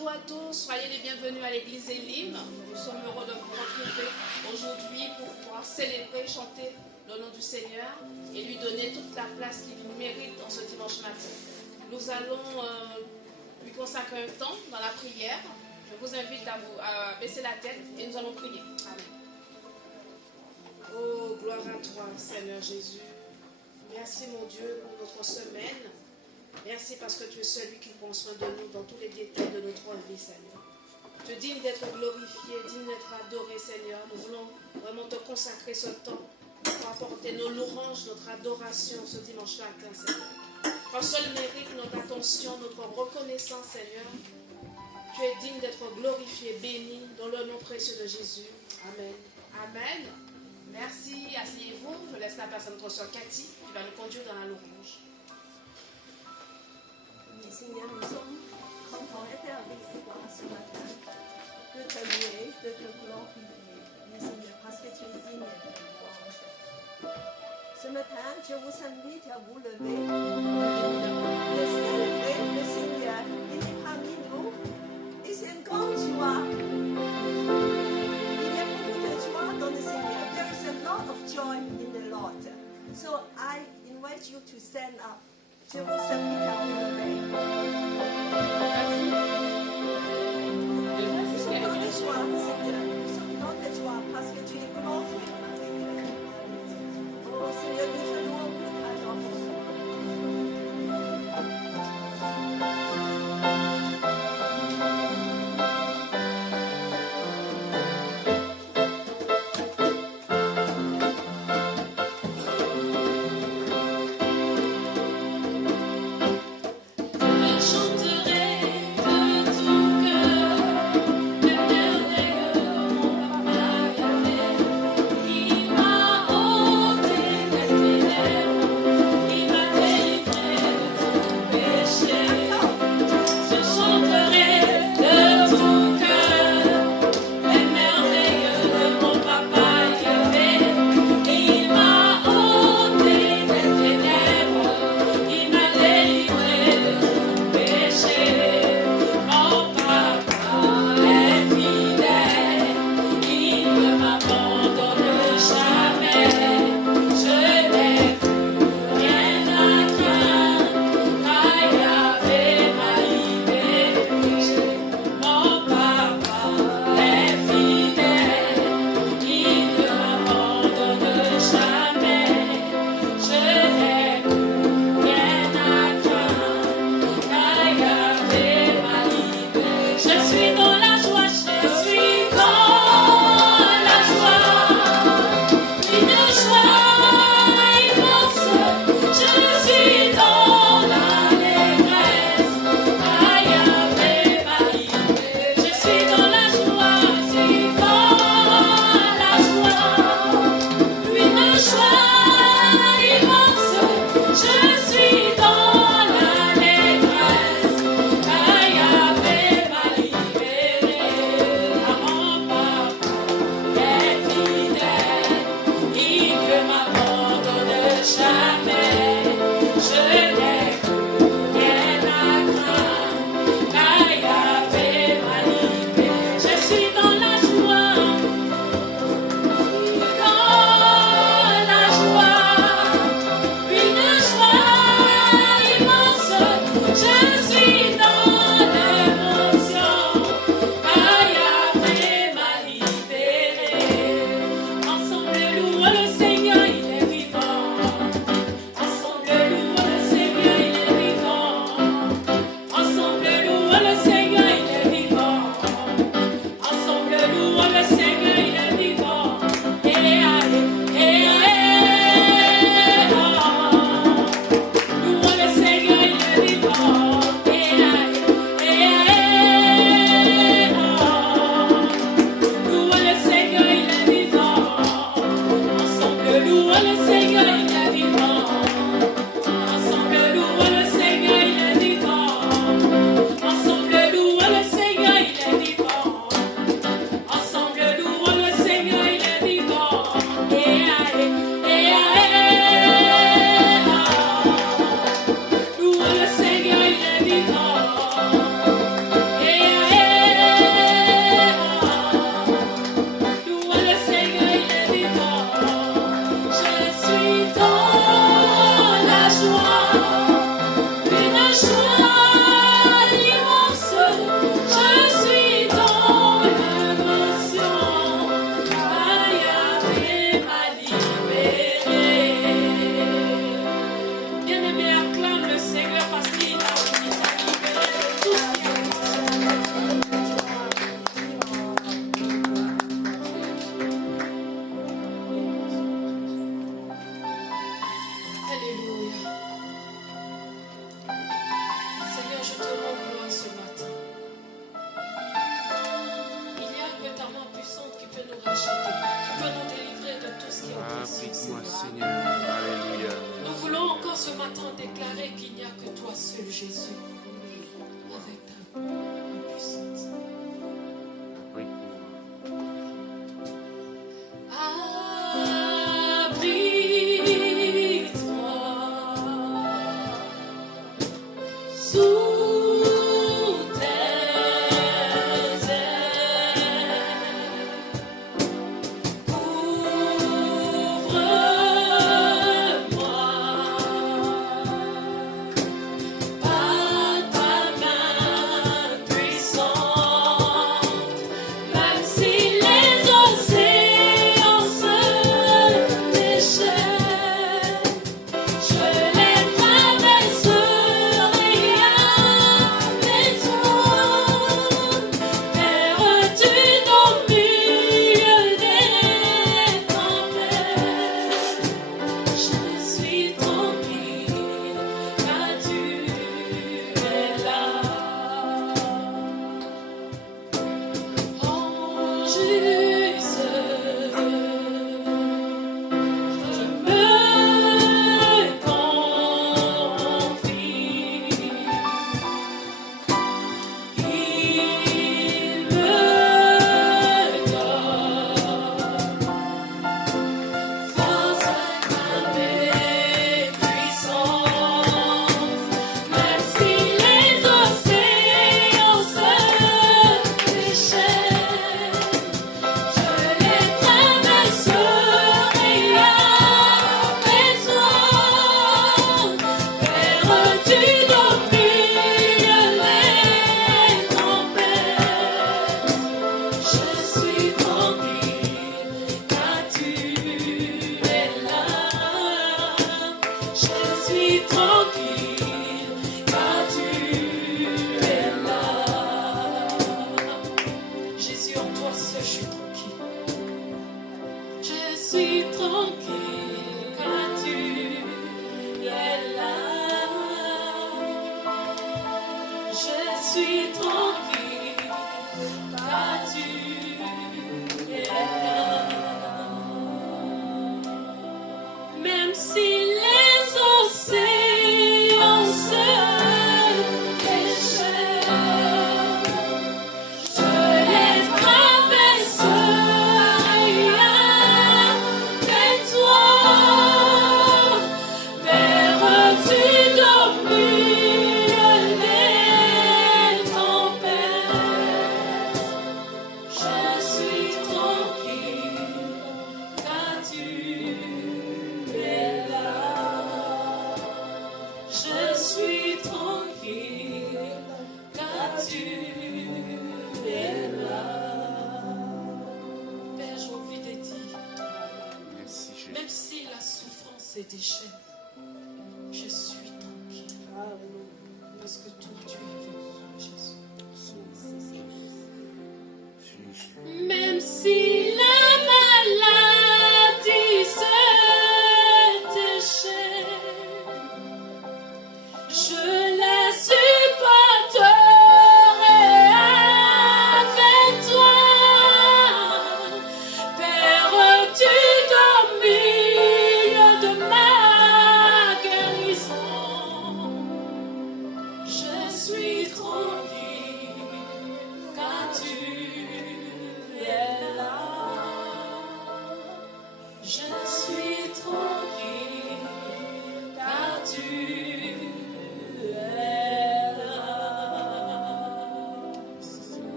Bonjour à tous, soyez les bienvenus à l'église Elim. Nous sommes heureux de vous retrouver aujourd'hui pour pouvoir célébrer, chanter le nom du Seigneur et lui donner toute la place qu'il mérite dans ce dimanche matin. Nous allons lui consacrer un temps dans la prière. Je vous invite à baisser la tête et nous allons prier. Amen. Oh, gloire à toi, Seigneur Jésus. Merci, mon Dieu, pour notre semaine. Merci parce que tu es celui qui prend soin de nous dans tous les détails de notre vie, Seigneur. Tu es digne d'être glorifié, digne d'être adoré, Seigneur. Nous voulons vraiment te consacrer ce temps pour apporter nos louanges, notre adoration ce dimanche matin, Seigneur. Ton seul mérite notre attention, notre reconnaissance, Seigneur. Tu es digne d'être glorifié, béni, dans le nom précieux de Jésus. Amen. Amen. Merci. Asseyez-vous. Je laisse la place à notre soeur Cathy qui va nous conduire dans la louange. Seigneur, nous sommes contents éternels ce matin de te louer, de te glorifier, Seigneur, parce que tu es digne de louange. Ce matin, je vous invite à vous lever, de célébrer le Seigneur. Il est parmi nous et c'est une grande joie. Il y a beaucoup de joie dans le Seigneur. There is a lot of joy in the Lord. So I invite you to stand up. Je vous invite à vous lever. Nous sommes dans la joie, Seigneur. Nous sommes dans la joie parce que tu es glorifié. Oh Seigneur, nous te louons pour ta grandeur. Jésus, avec ta voix puissante.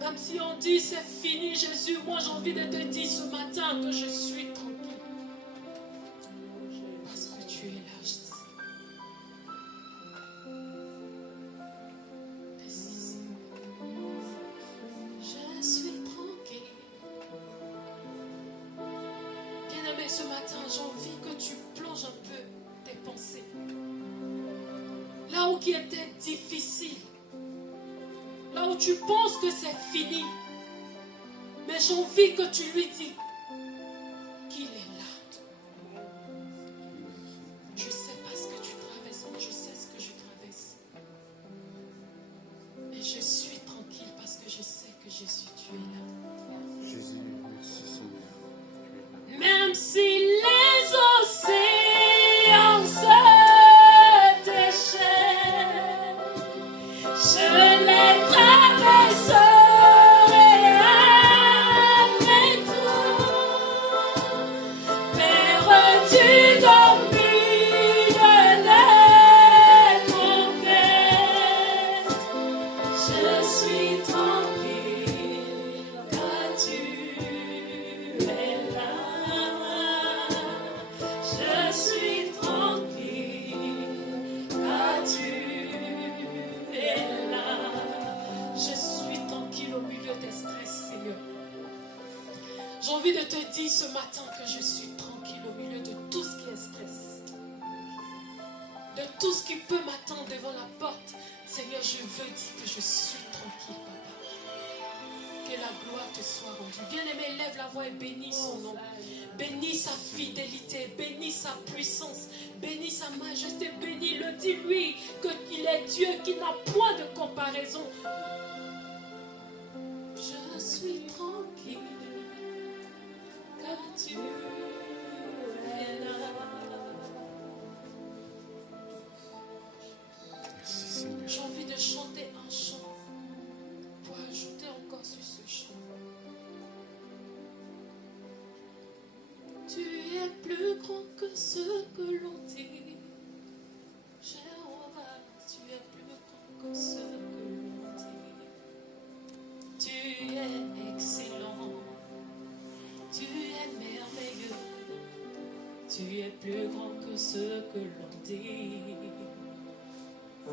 Même si on dit c'est fini, Jésus, moi j'ai envie de te dire ce matin que je suis tranquille. Parce que tu es là, Jésus. Merci. Je suis tranquille. Bien-aimé, ce matin, j'ai envie que tu plonges un peu tes pensées. Là où qui était difficile. Là où tu penses que c'est fini. Mais j'ai envie que tu lui dis qu'il est là. Je ne sais pas ce que tu traverses, mais je sais ce que je traverse. Et je suis tranquille parce que je sais que Jésus, tu es là. Jésus, merci Seigneur. Tu es là. Même si les océans se déchaînent, je les traverserai avec toi. Perdu dans mille tempêtes, je suis tranquille car tu es là. Je suis tranquille car tu es là. Je suis tranquille au milieu des stress, Seigneur. J'ai envie de te dire ce matin que je suis tranquille au milieu de tout ce qui est stress. De tout ce qui peut m'attendre devant la porte. Seigneur, je veux dire que je suis tranquille, Papa. Que la gloire te soit rendue. Bien-aimé, lève la voix et bénis son nom. Bénis sa fidélité, bénis sa puissance, bénis sa majesté, bénis-le. Dis-lui qu'il est Dieu, qui n'a point de comparaison. Je suis tranquille, car tu es là. Merci Seigneur. J'ai envie de chanter un chant pour ajouter encore sur ce chant. Tu es plus grand que ce que l'on dit. Jéhovah, tu es plus grand que ce que l'on dit. Tu es excellent. Tu es merveilleux. Tu es plus grand que ce que l'on dit.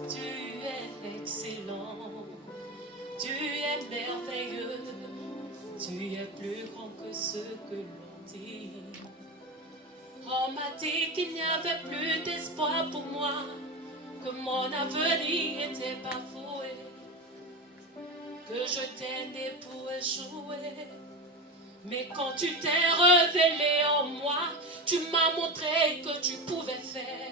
Tu es excellent, tu es merveilleux, tu es plus grand que ce que l'on dit. On m'a dit qu'il n'y avait plus d'espoir pour moi, que mon avenir était bafoué, que je t'aimais pour échouer. Mais quand tu t'es révélé en moi, tu m'as montré que tu pouvais faire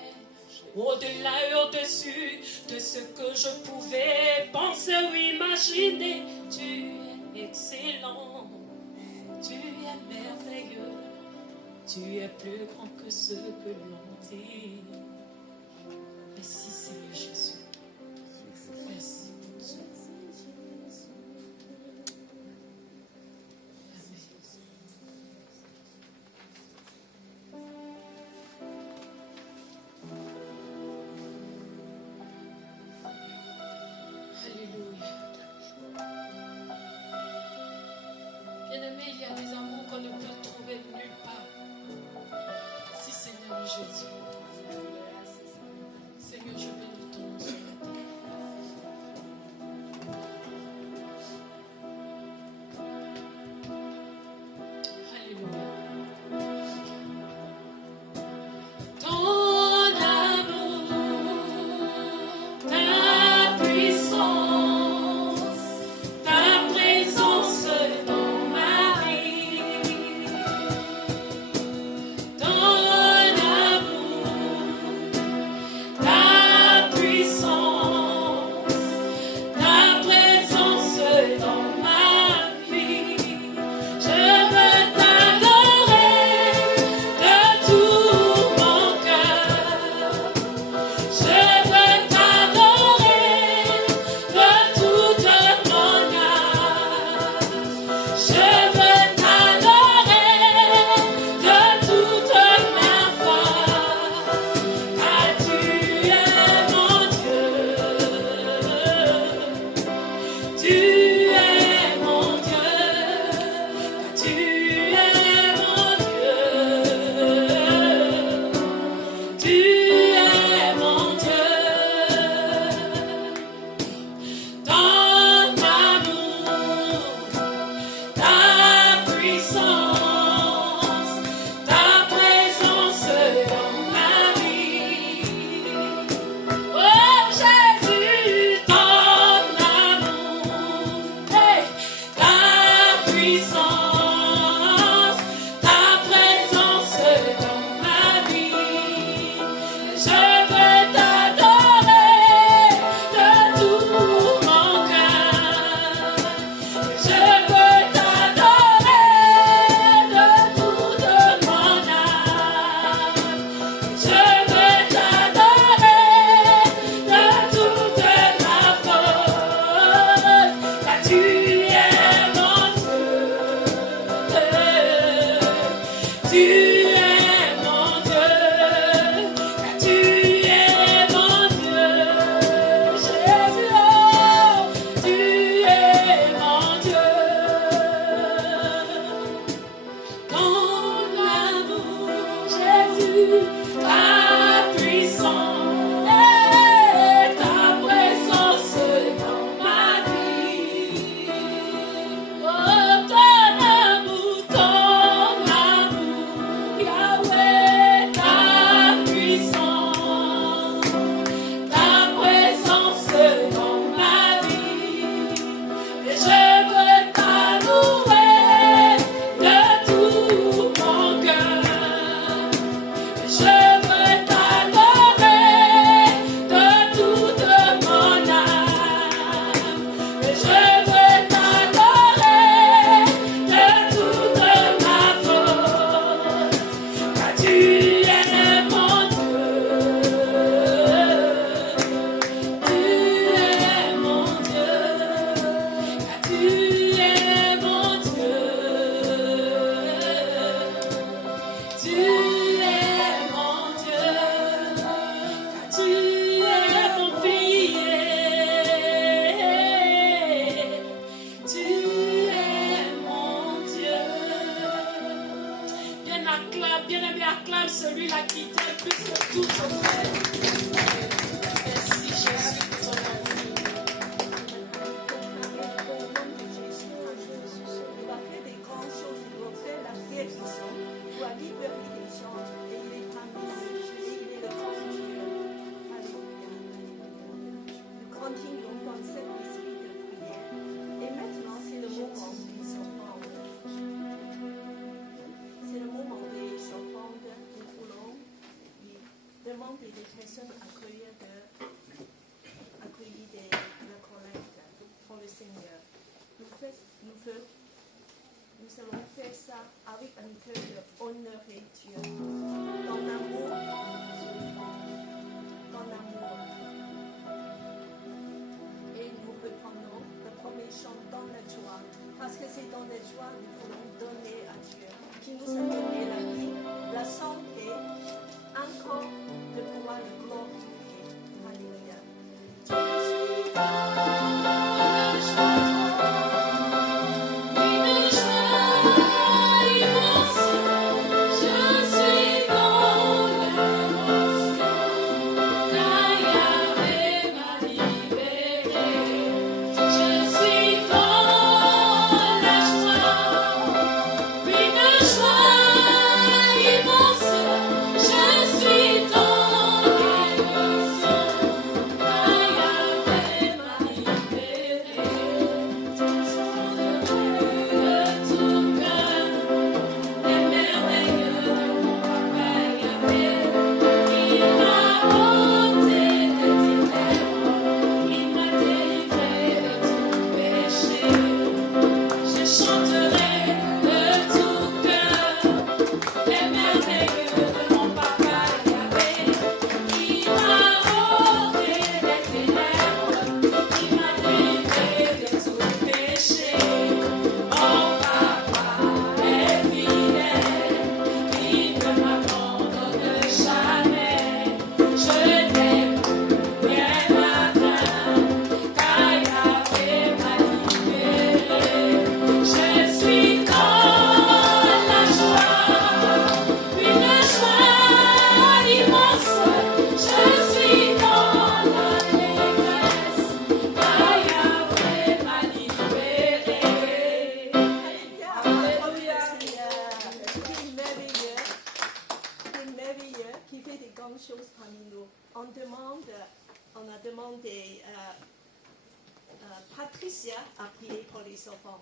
au-delà et au-dessus de ce que je pouvais penser ou imaginer. Tu es excellent, tu es merveilleux, tu es plus grand que ce que l'on dit. Merci Seigneur Jésus. Merci pour tout. Bien-aimé, il y a des amours qu'on ne peut trouver nulle part. Si Seigneur Jésus. Seigneur, je bénis ton nom ce matin. Alléluia. Ton amour, ta puissance, ta présence dans ma vie. Ton amour. Bien-aimé, acclame celui-là qui t'aime plus que tout son frère. Merci Jésus pour ton amour. Il va faire des grandes choses, il va faire la guérison, il va libérer les gens, et il est parmi nous, et il est le grand Dieu. Alléluia. Nous continuons dans cet esprit de prière. Et maintenant, c'est le moment des enfants. C'est le moment des enfants. Nous voulons demander des personnes à accueillir la collecte pour le Seigneur. Nous allons faire ça avec un cœur d'honorer Dieu. Dans l'amour. Et nous reprenons le premier chant dans la joie. Parce que c'est dans la joie que nous voulons donner à Dieu, qui nous a donné la vie, la santé, encore de pouvoir le glorifier. Alléluia. Je suis on a demandé Patricia à prier pour les enfants.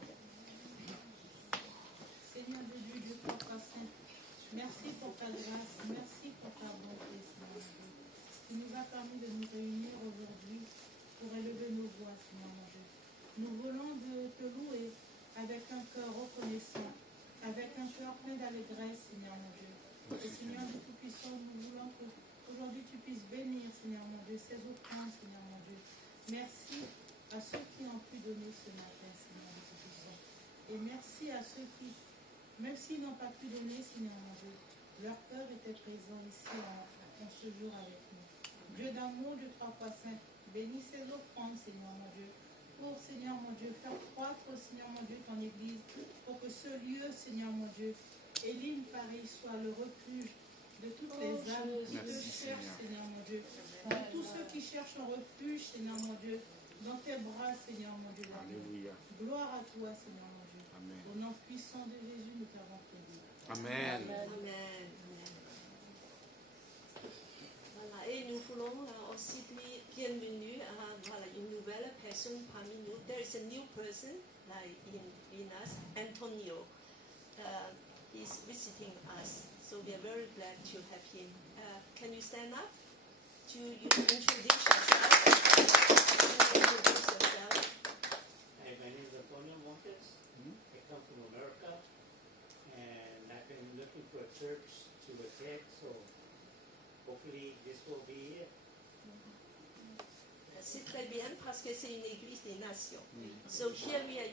Seigneur de Dieu, Dieu Papa Saint, merci pour ta grâce, merci pour ta bonté, Seigneur Dieu, qui nous a permis de nous réunir aujourd'hui pour élever nos voix, Seigneur mon Dieu. Nous voulons te louer avec un cœur reconnaissant, avec un cœur plein d'allégresse, Seigneur mon Dieu. Et Seigneur Dieu Tout-Puissant, nous voulons qu'aujourd'hui tu puisses bénir, Seigneur mon Dieu, ces offrandes, Seigneur mon Dieu. Merci à ceux qui ont pu donner ce matin, Seigneur Dieu Tout-Puissant. Et merci à ceux qui, même s'ils n'ont pas pu donner, Seigneur mon Dieu, leur cœur était présent ici en ce jour avec nous. Dieu d'amour, Dieu trois fois saint, bénis ces offrandes, Seigneur mon Dieu, pour, Seigneur mon Dieu, faire croître, Seigneur mon Dieu, ton Église, pour que ce lieu, Seigneur mon Dieu, Élim Paris soit le refuge de toutes les âmes qui te Merci, cherchent, Seigneur. Seigneur mon Dieu. De tous ceux qui cherchent un refuge, Seigneur mon Dieu, dans tes bras, Seigneur mon Dieu. Alléluia. Gloire à toi, Seigneur mon Dieu. Amen. Au nom puissant de Jésus, nous t'avons prié. Amen. Amen. Voilà, et nous voulons aussi dire bienvenue à voilà, une nouvelle personne parmi nous. There is a new person like in us, Antonio. He's visiting us, so we are very glad to have him. Can you stand up to introduce yourself? Introduce yourself. Hi, my name is Antonio Montes. I come from America, and I've been looking for a church to attend, so hopefully this will be it. C'est très bien parce que c'est une église des nations. So here we are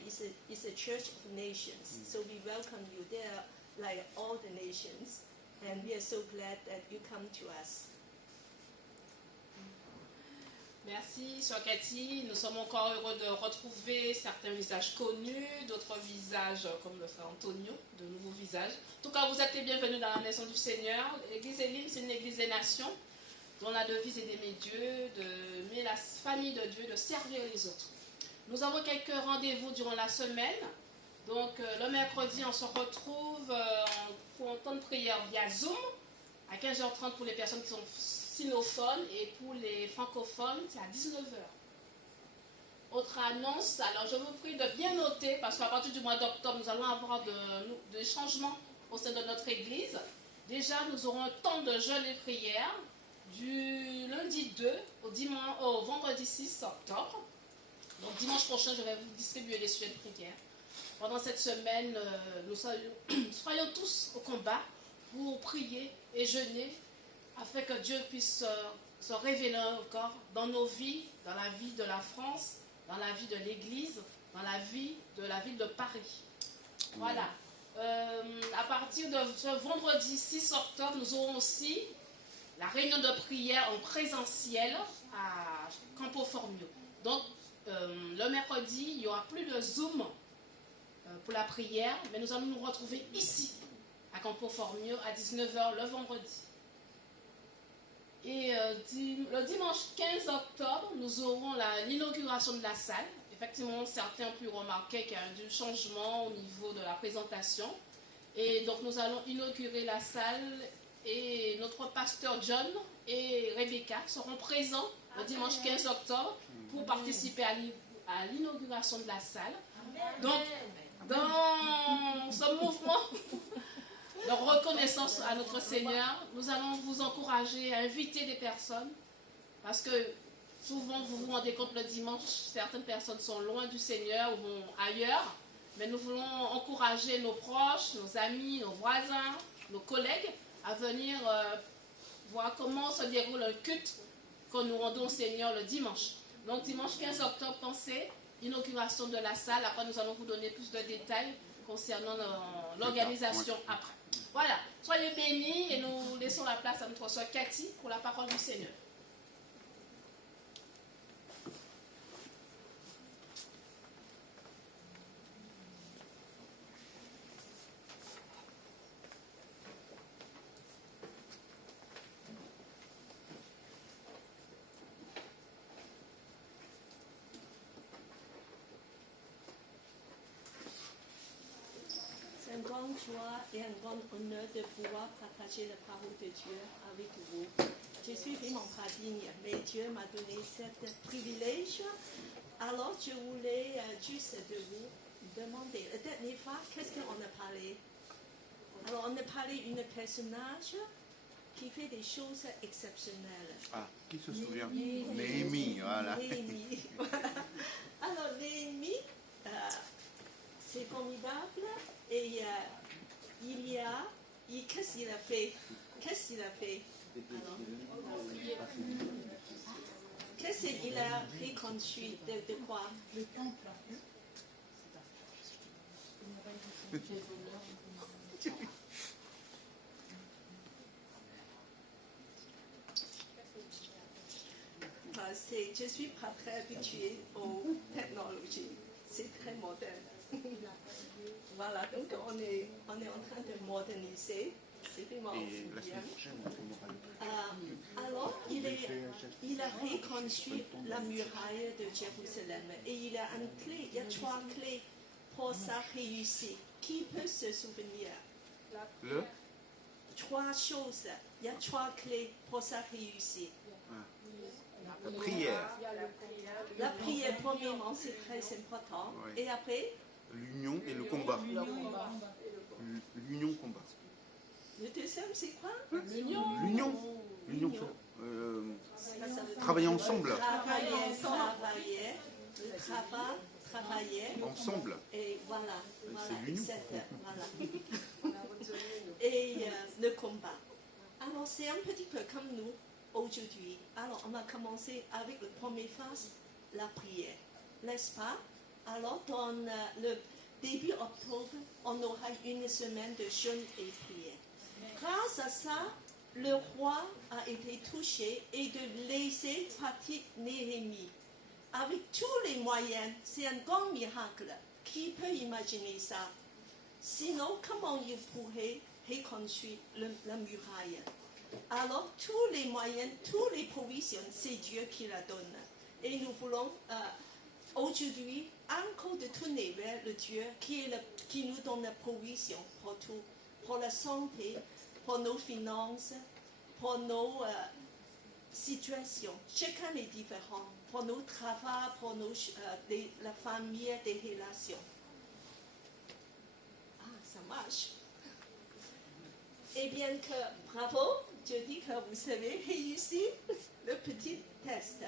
is a church of nations. So we welcome you. There are like all the nations, and we are so glad that you come to us. Merci, Sœur Cathy. Nous sommes encore heureux de retrouver certains visages connus, d'autres visages comme le frère Antonio, de nouveaux visages. En tout cas, vous êtes les bienvenus dans la maison du Seigneur. L'église Elim, c'est une église des nations dont la devise est d'aimer Dieu, d'aimer la famille de Dieu, de servir les autres. Nous avons quelques rendez-vous durant la semaine. Donc, le mercredi, on se retrouve pour un temps de prière via Zoom à 15h30 pour les personnes qui sont sinophones, et pour les francophones, c'est à 19h. Autre annonce, alors je vous prie de bien noter, parce qu'à partir du mois d'octobre, nous allons avoir des changements au sein de notre église. Déjà, nous aurons un temps de jeûne et prière du lundi 2 au vendredi 6 octobre. Donc dimanche prochain, je vais vous distribuer les sujets de prière. Pendant cette semaine, nous soyons tous au combat pour prier et jeûner, afin que Dieu puisse se révéler encore dans nos vies, dans la vie de la France, dans la vie de l'Église, dans la vie de la ville de Paris. Voilà. À partir de ce vendredi 6 octobre, nous aurons aussi la réunion de prière en présentiel à Campo Formio. Donc, le mercredi, il n'y aura plus de Zoom pour la prière, mais nous allons nous retrouver ici, à Campo Formio, à 19h le vendredi. Et le dimanche 15 octobre, nous aurons l'inauguration de la salle. Effectivement, certains ont pu remarquer qu'il y a eu du changement au niveau de la présentation. Et donc, nous allons inaugurer la salle et notre pasteur John et Rebecca seront présents le dimanche 15 octobre pour participer à l'inauguration de la salle. Donc, dans ce mouvement de reconnaissance à notre Seigneur, nous allons vous encourager à inviter des personnes, parce que souvent vous vous rendez compte le dimanche, certaines personnes sont loin du Seigneur ou vont ailleurs, mais nous voulons encourager nos proches, nos amis, nos voisins, nos collègues à venir voir comment se déroule un culte que nous rendons au Seigneur le dimanche. Donc dimanche 15 octobre, pensez, inauguration de la salle. Après, nous allons vous donner plus de détails concernant l'organisation après. Voilà, soyez bénis et nous laissons la place à notre soeur Cathy pour la parole du Seigneur. C'est une grande joie et un grand honneur de pouvoir partager la parole de Dieu avec vous. Je suis vraiment pas digne, mais Dieu m'a donné ce privilège. Alors, je voulais juste de vous demander, la dernière fois, qu'est-ce qu'on a parlé? Alors, on a parlé d'un personnage qui fait des choses exceptionnelles. Ah, qui se souvient? Néhémie, voilà. Néhémie, voilà. Alors, Néhémie, c'est formidable. Et qu'est-ce qu'il a fait? Qu'est-ce qu'il a fait? Alors, qu'est-ce qu'il a reconstruit de quoi? Le temple. Je ne suis pas très habituée aux technologies. C'est très moderne. Voilà, donc on est en train de moderniser. vraiment Et la bien. semaine prochaine, on aura Alors, il a reconstruit la muraille de Jérusalem et il a une clé, il y a 3 clés pour sa réussite. Qui peut se souvenir? le 3 choses, il y a 3 clés pour sa réussite. la prière, La prière, premièrement, c'est très important. Oui. Et après, l'union et le combat. L'union combat. le deuxième, c'est quoi? L'union. L'union. Travailler ensemble. Travailler, le travailler. Ensemble. Et voilà, C'est l'union. voilà. Et le combat. Alors, c'est un petit peu comme nous aujourd'hui. Alors, on va commencer avec la première phase, la prière. N'est-ce pas? Alors, dans le début octobre, on aura une semaine de jeûne et prière. Grâce à ça, le roi a été touché et de laisser partir Néhémie. Avec tous les moyens, c'est un grand miracle. Qui peut imaginer ça? Sinon, comment il pourrait reconstruire la muraille? Alors, tous les moyens, toutes les provisions, c'est Dieu qui la donne. Et nous voulons aujourd'hui encore de tourner vers le Dieu qui nous donne la provision pour tout, pour la santé, pour nos finances, pour nos situations. Chacun est différent. Pour nos travaux, pour la famille, des relations. Ah, ça marche. Et bien que, bravo, je dis que vous avez réussi le petit test.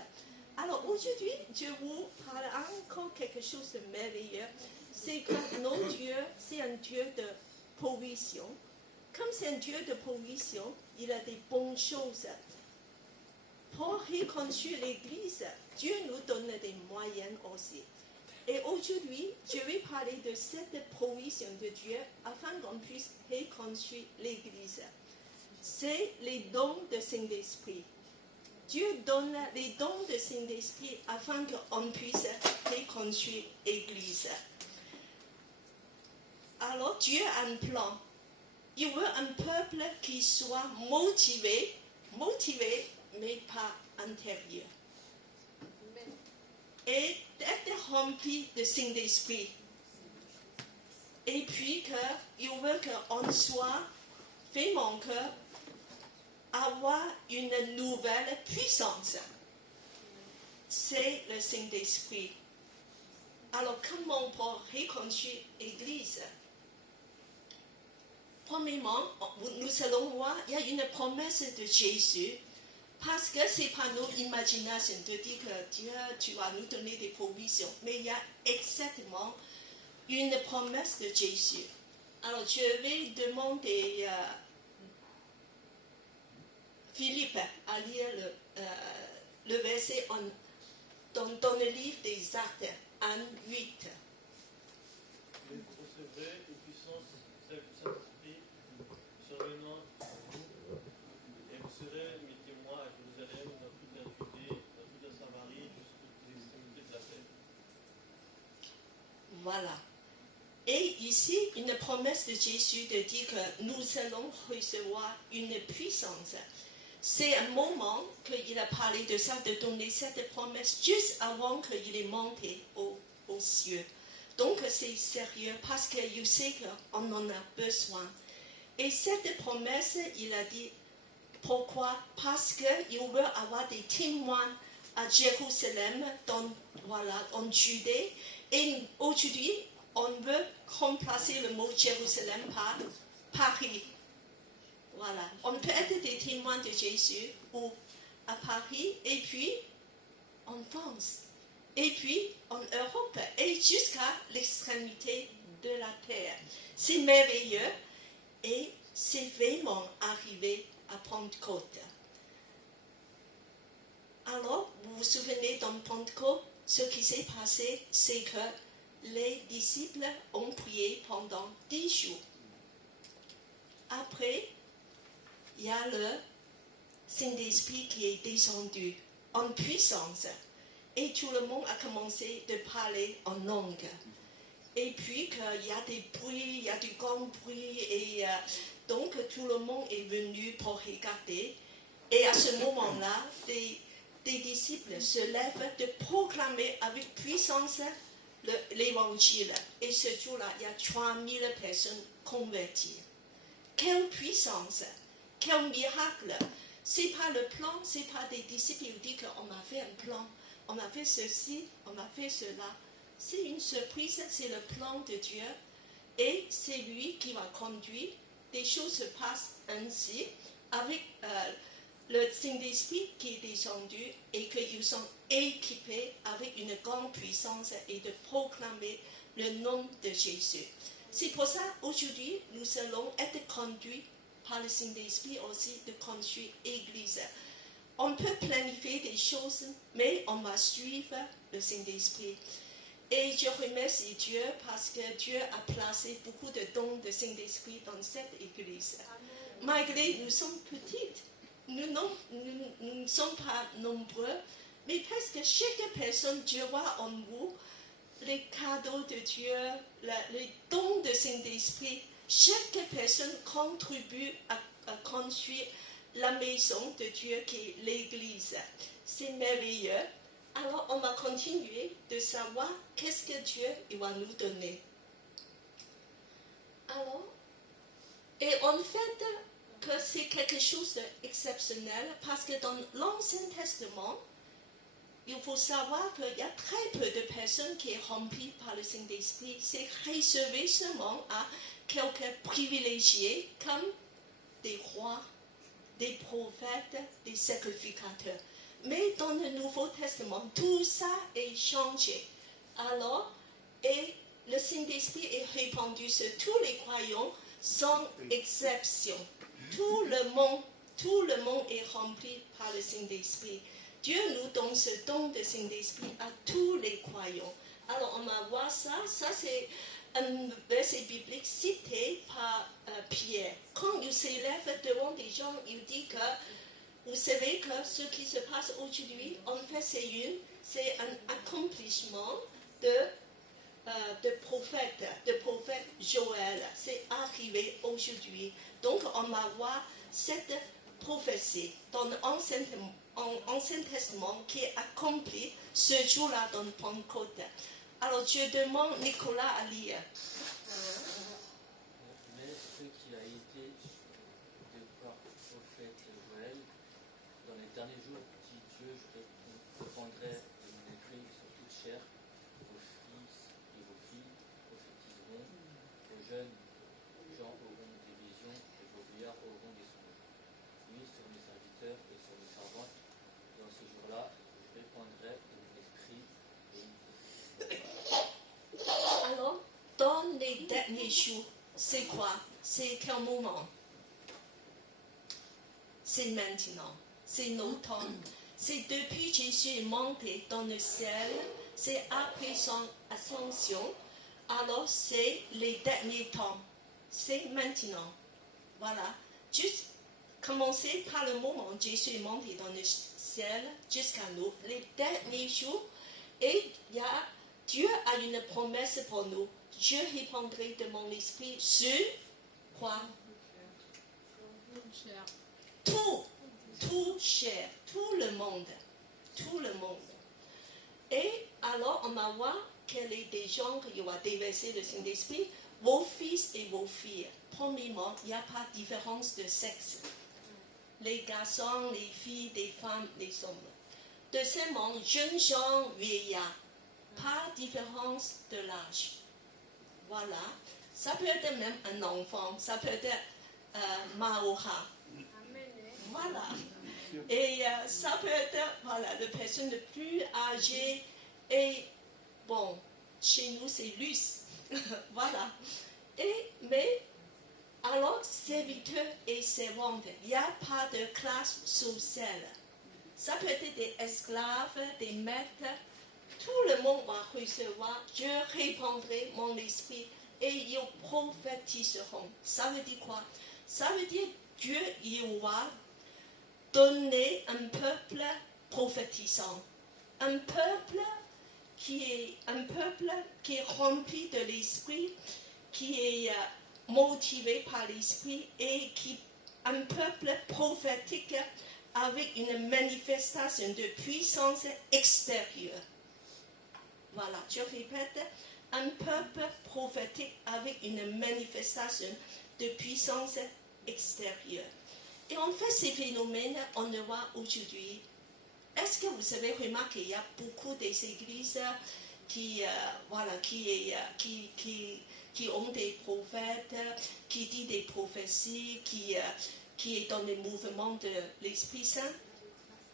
Alors aujourd'hui, je vous parle encore quelque chose de merveilleux. C'est que notre Dieu, c'est un Dieu de provision. Comme c'est un Dieu de provision, il a des bonnes choses. Pour reconstruire l'Église, Dieu nous donne des moyens aussi. Et aujourd'hui, je vais parler de cette provision de Dieu afin qu'on puisse reconstruire l'Église. C'est les dons de Saint-Esprit. Dieu donne les dons de Saint-Esprit afin qu'on puisse reconstruire l'Église. Alors Dieu a un plan. Il veut un peuple qui soit motivé, mais pas intérieur. Et d'être rempli de Saint-Esprit. Et puis qu'il veut qu'on soit vraiment avoir une nouvelle puissance. C'est le Saint-Esprit. Alors comment on peut reconstruire l'Église? Premièrement, nous allons voir, il y a une promesse de Jésus. Parce que ce n'est pas nos imaginations de dire que Dieu, tu vas nous donner des provisions. Mais il y a exactement une promesse de Jésus. Alors, je vais demander Philippe à lire le verset dans le livre des Actes 1, 8. Vous recevrez une puissance, celle du Saint-Esprit, survenant vous, et vous serez mes témoins à Jérusalem, dans toute la Judée, dans toute la Samarie, jusqu'aux extrémités de la terre. Voilà. Et ici, une promesse de Jésus de dire que nous allons recevoir une puissance. C'est un moment qu'il a parlé de ça, de donner cette promesse juste avant qu'il est monté aux cieux. Donc c'est sérieux parce qu'il sait qu'on en a besoin. Et cette promesse, il a dit, pourquoi? Parce qu'il veut avoir des témoins à Jérusalem, en Judée. Et aujourd'hui, on veut remplacer le mot Jérusalem par Paris. Voilà. On peut être des témoins de Jésus ou à Paris, et puis en France, et puis en Europe, et jusqu'à l'extrémité de la terre. C'est merveilleux et c'est vraiment arrivé à Pentecôte. Alors, vous vous souvenez dans Pentecôte, ce qui s'est passé, c'est que les disciples ont prié pendant 10 jours. Après, il y a le Saint-Esprit qui est descendu en puissance. Et tout le monde a commencé de parler en langue. Et puis qu'il y a des bruits, il y a du grand bruit. Et Donc tout le monde est venu pour regarder. Et à ce moment-là, des disciples se lèvent de proclamer avec puissance l'évangile. Et ce jour-là, il y a 3000 personnes converties. Quelle puissance, quel miracle! C'est pas le plan, c'est pas des disciples qui disent qu'on a fait un plan, on a fait ceci, on a fait cela. C'est une surprise, c'est le plan de Dieu. Et c'est lui qui va conduire. Des choses se passent ainsi avec le Saint-Esprit qui est descendu et qu'ils sont équipés avec une grande puissance et de proclamer le nom de Jésus. C'est pour ça aujourd'hui nous allons être conduits par le Saint-Esprit aussi de construire l'Église. On peut planifier des choses, mais on va suivre le Saint-Esprit. Et je remercie Dieu parce que Dieu a placé beaucoup de dons de Saint-Esprit dans cette Église. Malgré nous sommes petites, nous ne sommes pas nombreux, mais presque chaque personne, Dieu voit en vous les cadeaux de Dieu, les dons de Saint-Esprit. Chaque personne contribue à construire la maison de Dieu qui est l'Église. C'est merveilleux. Alors, on va continuer de savoir qu'est-ce que Dieu il va nous donner. Alors, et en fait, que c'est quelque chose d'exceptionnel parce que dans l'Ancien Testament, il faut savoir qu'il y a très peu de personnes qui sont remplies par le Saint-Esprit. C'est réservé seulement à quelques privilégiés comme des rois, des prophètes, des sacrificateurs. Mais dans le Nouveau Testament, tout ça est changé. Alors, et le Saint-Esprit est répandu sur tous les croyants sans exception. Tout le monde est rempli par le Saint-Esprit. Dieu nous donne ce don de Saint-Esprit à tous les croyants. Alors, on va voir ça. Ça, c'est un verset biblique cité par Pierre. Quand il s'élève devant des gens, il dit que vous savez que ce qui se passe aujourd'hui, en fait, c'est un accomplissement de prophète Joël. C'est arrivé aujourd'hui. Donc, on va voir cette prophétie dans l'Ancien Testament qui est accomplie ce jour-là dans Pentecôte. Alors, je demande Nicolas à lire. Mais ce qui a été de par le prophète Joël, dans les derniers jours, dit Dieu, je répandrai de mon esprit sur toute chair. Vos fils et vos filles prophétiseront, vos jeunes gens auront des visions et vos vieillards auront des songes. Oui, sur mes serviteurs et sur mes servantes, dans ce jour-là, je répandrai de mon esprit et ils prophétiseront. Alors, dans les derniers jours, c'est quoi? C'est quel moment? C'est maintenant. C'est nos temps. C'est depuis Jésus est monté dans le ciel. C'est après son ascension. Alors, c'est les derniers temps. C'est maintenant. Voilà. Juste commencer par le moment où Jésus est monté dans le ciel jusqu'à nous. Les derniers jours. Et Dieu a une promesse pour nous. Je répandrai de mon esprit sur quoi? Tout chair, tout le monde. Et alors, on va voir quels sont des gens qui vont déverser le Saint-Esprit. Vos fils et vos filles. Premièrement, il n'y a pas de différence de sexe. Les garçons, les filles, les femmes, les hommes. Deuxièmement, jeunes gens, vieillards. Pas de différence de l'âge. Voilà. Ça peut être même un enfant. Ça peut être Maora. Voilà. Et ça peut être la personne la plus âgée. Et bon, chez nous, c'est Luce. Voilà. Mais alors, serviteurs et servantes, il n'y a pas de classe sociale. Ça peut être des esclaves, des maîtres. Tout le monde va recevoir. Je répandrai mon esprit et ils prophétiseront. Ça veut dire quoi? Ça veut dire Dieu il va donner un peuple prophétisant. Un peuple qui est rempli de l'esprit, qui est motivé par l'esprit et qui un peuple prophétique avec une manifestation de puissance extérieure. Voilà, je répète, un peuple prophétique avec une manifestation de puissance extérieure. Et en fait, ces phénomènes, on le voit aujourd'hui. Est-ce que vous avez remarqué qu'il y a beaucoup des églises qui ont des prophètes, qui disent des prophéties, qui est dans le mouvement de l'Esprit Saint?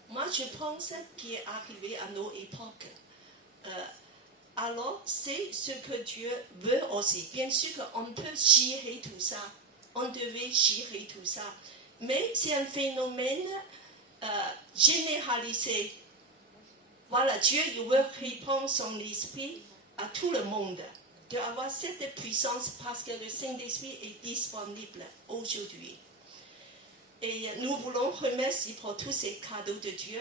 Moi, je pense qu'il est arrivé à nos époques. Alors, c'est ce que Dieu veut aussi. Bien sûr qu'on peut gérer tout ça. On devait gérer tout ça. Mais c'est un phénomène généralisé. Voilà, Dieu il veut répandre son esprit à tout le monde. D'avoir cette puissance parce que le Saint-Esprit est disponible aujourd'hui. Et nous voulons remercier pour tous ces cadeaux de Dieu.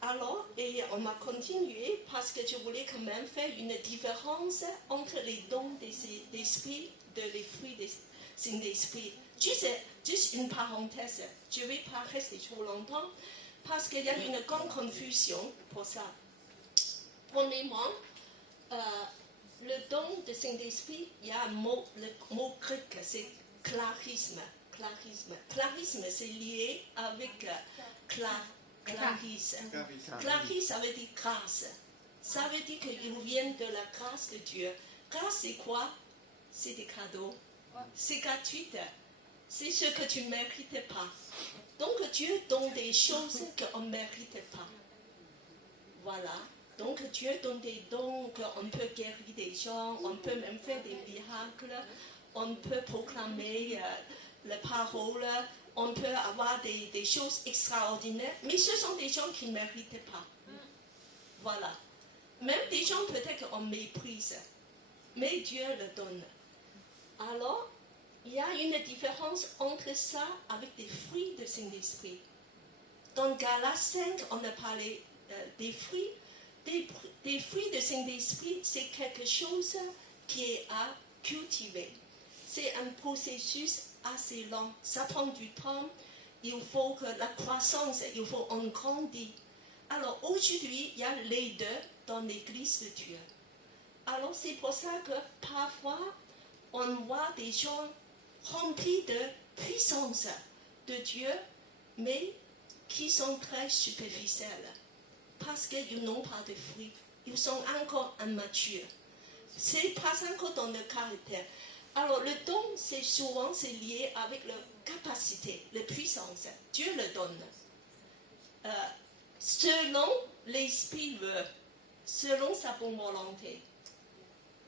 Alors, et on a continué parce que je voulais quand même faire une différence entre les dons d'esprit, les fruits des Saint-Esprit. Juste une parenthèse, je ne vais pas rester trop longtemps parce qu'il y a une grande confusion pour ça. Premièrement, le don de Saint-Esprit, il y a le mot grec, c'est charisme. Charisme, c'est lié avec claris. Claris, ça veut dire grâce. Ça veut dire qu'il vient de la grâce de Dieu. Grâce, c'est quoi? C'est des cadeaux. C'est gratuit. C'est ce que tu ne mérites pas. Donc Dieu donne des choses qu'on ne mérite pas. Voilà. Donc Dieu donne des dons qu'on peut guérir des gens, on peut même faire des miracles, on peut proclamer la parole, on peut avoir des choses extraordinaires, mais ce sont des gens qui ne méritent pas. Voilà. Même des gens peut-être qu'on méprise, mais Dieu le donne. Alors, il y a une différence entre ça avec des fruits de Saint-Esprit. Dans Galates 5, on a parlé des fruits. Des fruits de Saint-Esprit, c'est quelque chose qui est à cultiver. C'est un processus assez lent. Ça prend du temps. Il faut que la croissance, il faut en grandir. Alors aujourd'hui, il y a les deux dans l'Église de Dieu. Alors c'est pour ça que parfois, on voit des gens remplis de puissance de Dieu, mais qui sont très superficiels. Parce qu'ils n'ont pas de fruits. Ils sont encore immatures. C'est pas encore dans le caractère. Alors, le don, c'est souvent lié avec la capacité, la puissance. Dieu le donne. Selon l'Esprit veut, selon sa bonne volonté.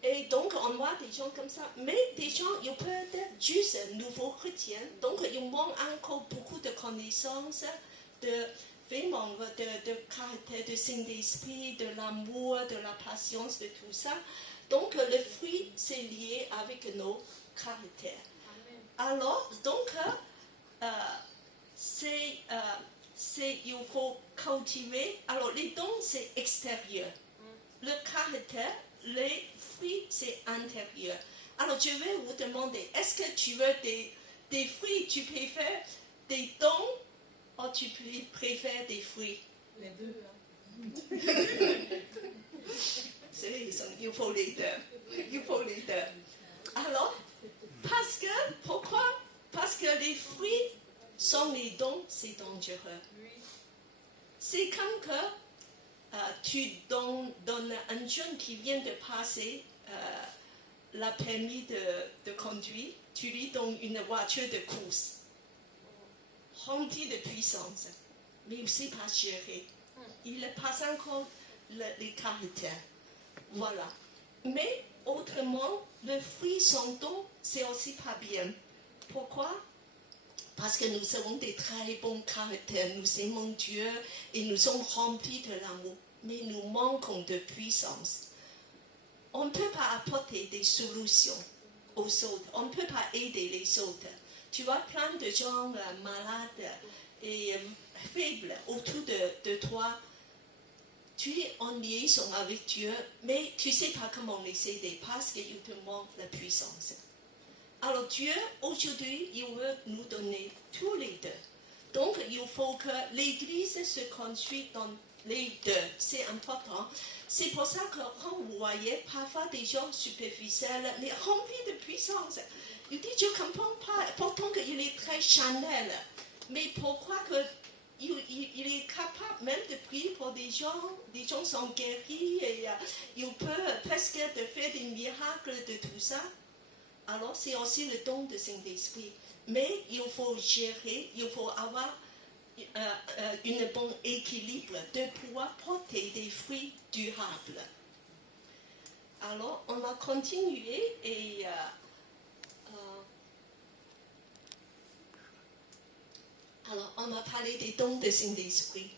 Et donc, on voit des gens comme ça. Mais des gens, ils peuvent être juste nouveaux chrétiens. Donc, ils manquent encore beaucoup de connaissances, vraiment de caractère, de Saint-Esprit, de l'amour, de la patience, de tout ça. Donc, le fruit, c'est lié avec nos caractères. Alors, donc, il faut cultiver. Alors, les dons, c'est extérieur. Le caractère, les fruits, c'est intérieur. Alors, je vais vous demander, est-ce que tu veux des fruits, tu préfères des dons ou tu préfères des fruits? Les deux. Il faut les deux. Il faut les deux. Alors, pourquoi? Parce que les fruits sont les dons, c'est dangereux. C'est comme que tu donnes à un jeune qui vient de passer la permis de conduire, tu lui donnes une voiture de course, remplie de puissance, mais aussi pas gérée. Il n'a pas encore les caractères. Voilà. Mais autrement, le fruit sans don, c'est aussi pas bien. Pourquoi? Parce que nous avons des très bons caractères, nous aimons Dieu et nous sommes remplis de l'amour, mais nous manquons de puissance. On ne peut pas apporter des solutions aux autres, on ne peut pas aider les autres. Tu vois plein de gens malades et faibles autour de toi. Tu es en liaison avec Dieu, mais tu ne sais pas comment les aider parce qu'il te manque la puissance. Alors Dieu, aujourd'hui, il veut nous donner tous les deux. Donc, il faut que l'Église se construise dans les deux. C'est important. C'est pour ça que quand vous voyez parfois des gens superficiels, mais remplis de puissance, il dit, je ne comprends pas, pourtant qu'il est très charnel. Mais pourquoi il est capable même de prier pour des gens sont guéris et il peut presque de faire des miracles de tout ça. Alors, c'est aussi le don de Saint-Esprit. Mais il faut gérer, il faut avoir un bon équilibre de pouvoir porter des fruits durables. Alors, on va continuer et alors, on va parler des dons de Saint-Esprit.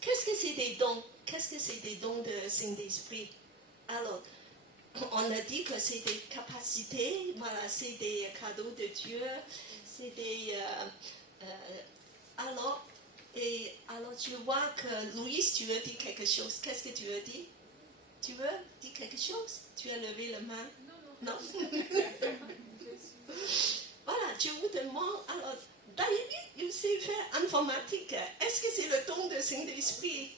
Qu'est-ce que c'est des dons? Qu'est-ce que c'est des dons de Saint-Esprit? Alors, on a dit que c'est des capacités, voilà, c'est des cadeaux de Dieu, c'est des... alors, tu vois que Louise, tu veux dire quelque chose. Qu'est-ce que tu veux dire? Tu veux dire quelque chose? Tu as levé la main? Non. Voilà, je vous demande, alors, David, il sait faire informatique. Est-ce que c'est le don de Saint-Esprit?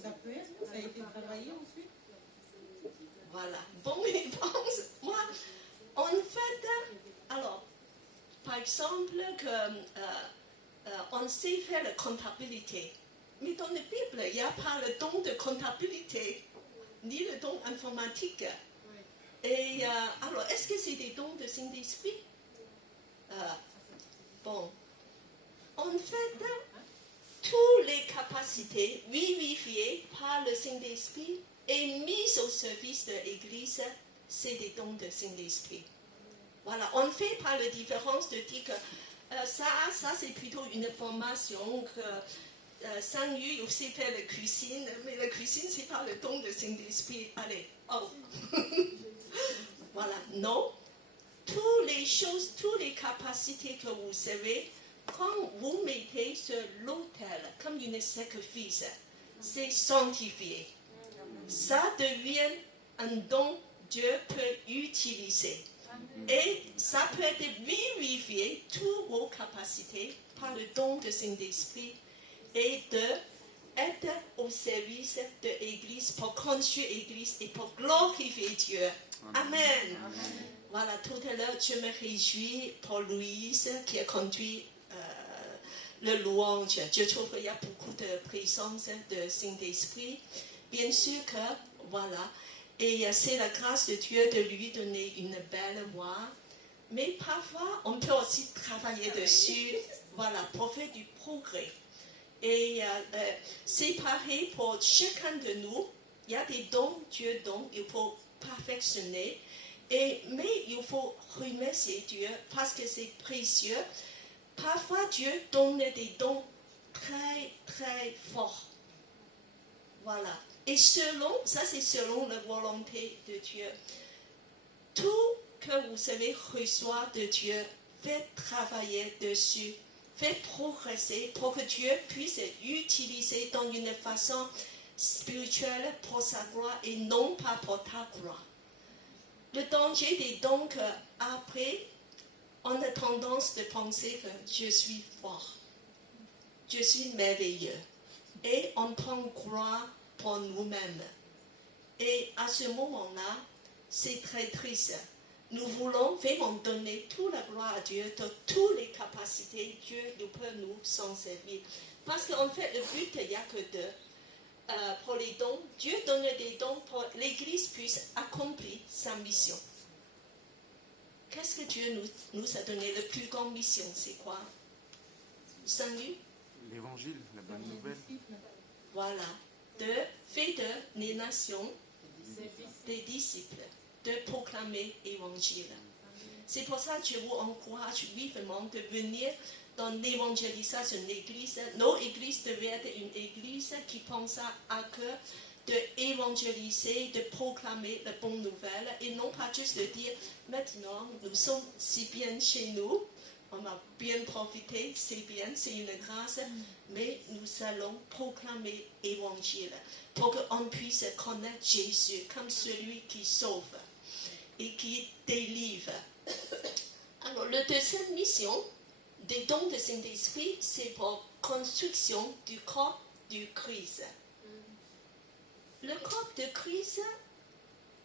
Ça peut être, ça a été travaillé ensuite. Voilà, bonne réponse. Moi, en fait, alors, par exemple, on sait faire la comptabilité. Mais dans la Bible, il n'y a pas le don de comptabilité, ni le don informatique. Et alors, est-ce que c'est des dons de Saint-Esprit? Bon, en fait, toutes les capacités vivifiées par le Saint-Esprit et mises au service de l'Église, c'est des dons de Saint-Esprit. Voilà, on ne fait pas la différence de dire que ça c'est plutôt une formation que Saint-Yu aussi fait la cuisine, mais la cuisine c'est pas le don de Saint-Esprit. Allez, oh. Voilà, non. Toutes les choses, toutes les capacités que vous savez, quand vous mettez sur l'autel comme une sacrifice, c'est sanctifié. Ça devient un don que Dieu peut utiliser. Et ça peut être vivifié, toutes vos capacités, par le don de Saint-Esprit et d'être au service de l'Église pour construire l'Église et pour glorifier Dieu. Amen. Voilà, tout à l'heure, je me réjouis pour Louise qui a conduit le louange. Je trouve qu'il y a beaucoup de présence de Saint-Esprit. Bien sûr que, voilà, et c'est la grâce de Dieu de lui donner une belle voix. Mais parfois, on peut aussi travailler dessus, voilà, pour faire du progrès. Et c'est pareil pour chacun de nous. Il y a des dons, Dieu donne, il faut perfectionner. Mais il faut remercier Dieu parce que c'est précieux. Parfois, Dieu donne des dons très, très forts. Voilà. Et ça c'est selon la volonté de Dieu. Tout que vous savez reçoit de Dieu, faites travailler dessus, faites progresser pour que Dieu puisse utiliser dans une façon spirituelle pour sa gloire et non pas pour ta gloire. Le danger des dons qu'après, on a tendance de penser que je suis fort, je suis merveilleux. Et on prend gloire pour nous-mêmes. Et à ce moment-là, c'est très triste. Nous voulons vraiment donner toute la gloire à Dieu, de toutes les capacités, Dieu peut nous s'en servir. Parce qu'en fait, le but, il n'y a que deux. Pour les dons, Dieu donne des dons pour que l'Église puisse accomplir sa mission. Qu'est-ce que Dieu nous a donné? La plus grande mission, c'est quoi? Salut? L'évangile, la bonne nouvelle. Voilà. De faire de les nations des disciples, de proclamer l'évangile. C'est pour ça que je vous encourage vivement de venir dans l'évangélisation de l'Église. Nos églises devaient être une église qui pense à cœur d'évangéliser, de proclamer la bonne nouvelle et non pas juste de dire maintenant nous sommes si bien chez nous, on va bien profiter, c'est bien, c'est une grâce, mais nous allons proclamer l'évangile pour qu'on puisse connaître Jésus comme celui qui sauve. et qui délivre. Alors, la deuxième mission des dons de Saint-Esprit, c'est pour construction du corps du Christ. Le corps de Christ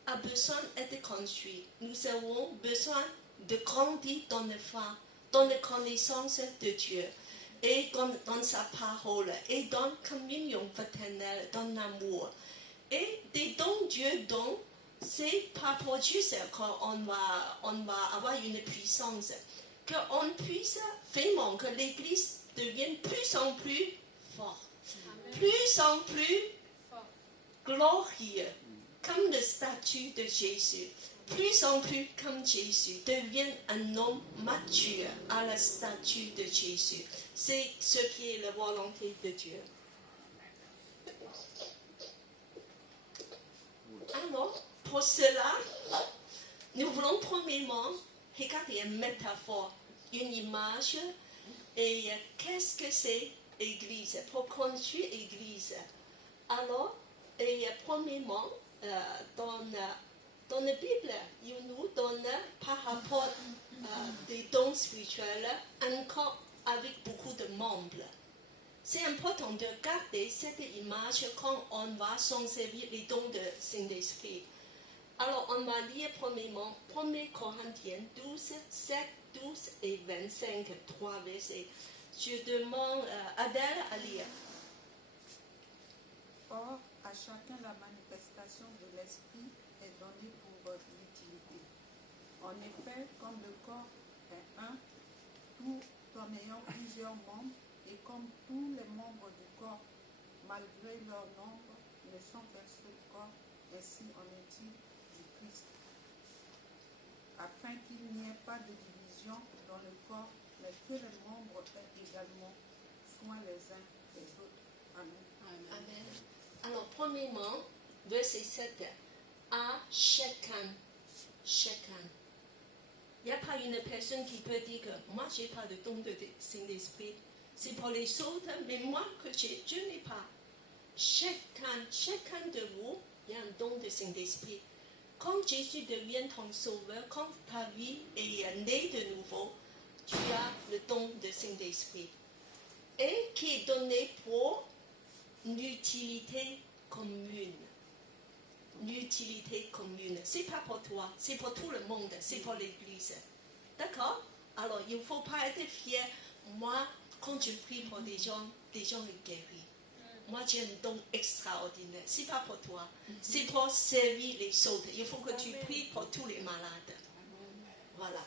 a besoin d'être construit. Nous avons besoin de grandir dans le foi, dans la connaissance de Dieu, et dans sa parole, et dans la communion fraternelle, dans l'amour. Et des dons Dieu donne, c'est pas pour juste qu'on va avoir une puissance, qu'on puisse vraiment que l'Église devienne plus en plus forte, plus en plus glorieux, comme le statut de Jésus. Plus en plus comme Jésus, devient un homme mature à la statue de Jésus. C'est ce qui est la volonté de Dieu. Alors, pour cela, nous voulons premièrement regarder une métaphore, une image, et qu'est-ce que c'est l'Église, pour construire l'Église. Alors, et premièrement, dans la Bible, il nous donne par rapport des dons spirituels encore avec beaucoup de membres. C'est important de garder cette image quand on va s'en servir les dons de Saint-Esprit. Alors, on va lire premièrement 1 Corinthiens 12, 7, 12 et 25, 3 versets. Je demande à Adèle à lire. Or, à chacun la manifestation de l'Esprit est donnée pour l'utilité. En effet, comme le corps est un, tout en ayant plusieurs membres, et comme tous les membres du corps, malgré leur nombre, ne sont qu'un seul corps, ainsi en est-il du Christ. Afin qu'il n'y ait pas de division dans le corps, mais que les membres aient également soin les uns des autres. Amen. Amen. Alors, premièrement, verset 7. À chacun. Il n'y a pas une personne qui peut dire que moi, je n'ai pas de don de Saint-Esprit. C'est pour les autres, mais moi, que je n'ai pas. Chacun de vous, il y a un don de Saint-Esprit. Quand Jésus devient ton sauveur, quand ta vie est née de nouveau, tu as le don de Saint-Esprit. Et qui est donné pour une utilité commune. L'utilité commune. Ce n'est pas pour toi, c'est pour tout le monde, c'est pour l'Église. D'accord? Alors, il ne faut pas être fier. Moi, quand je prie pour des gens sont guéris. Moi, j'ai un don extraordinaire. Ce n'est pas pour toi, c'est pour servir les autres. Il faut que tu pries pour tous les malades. Voilà.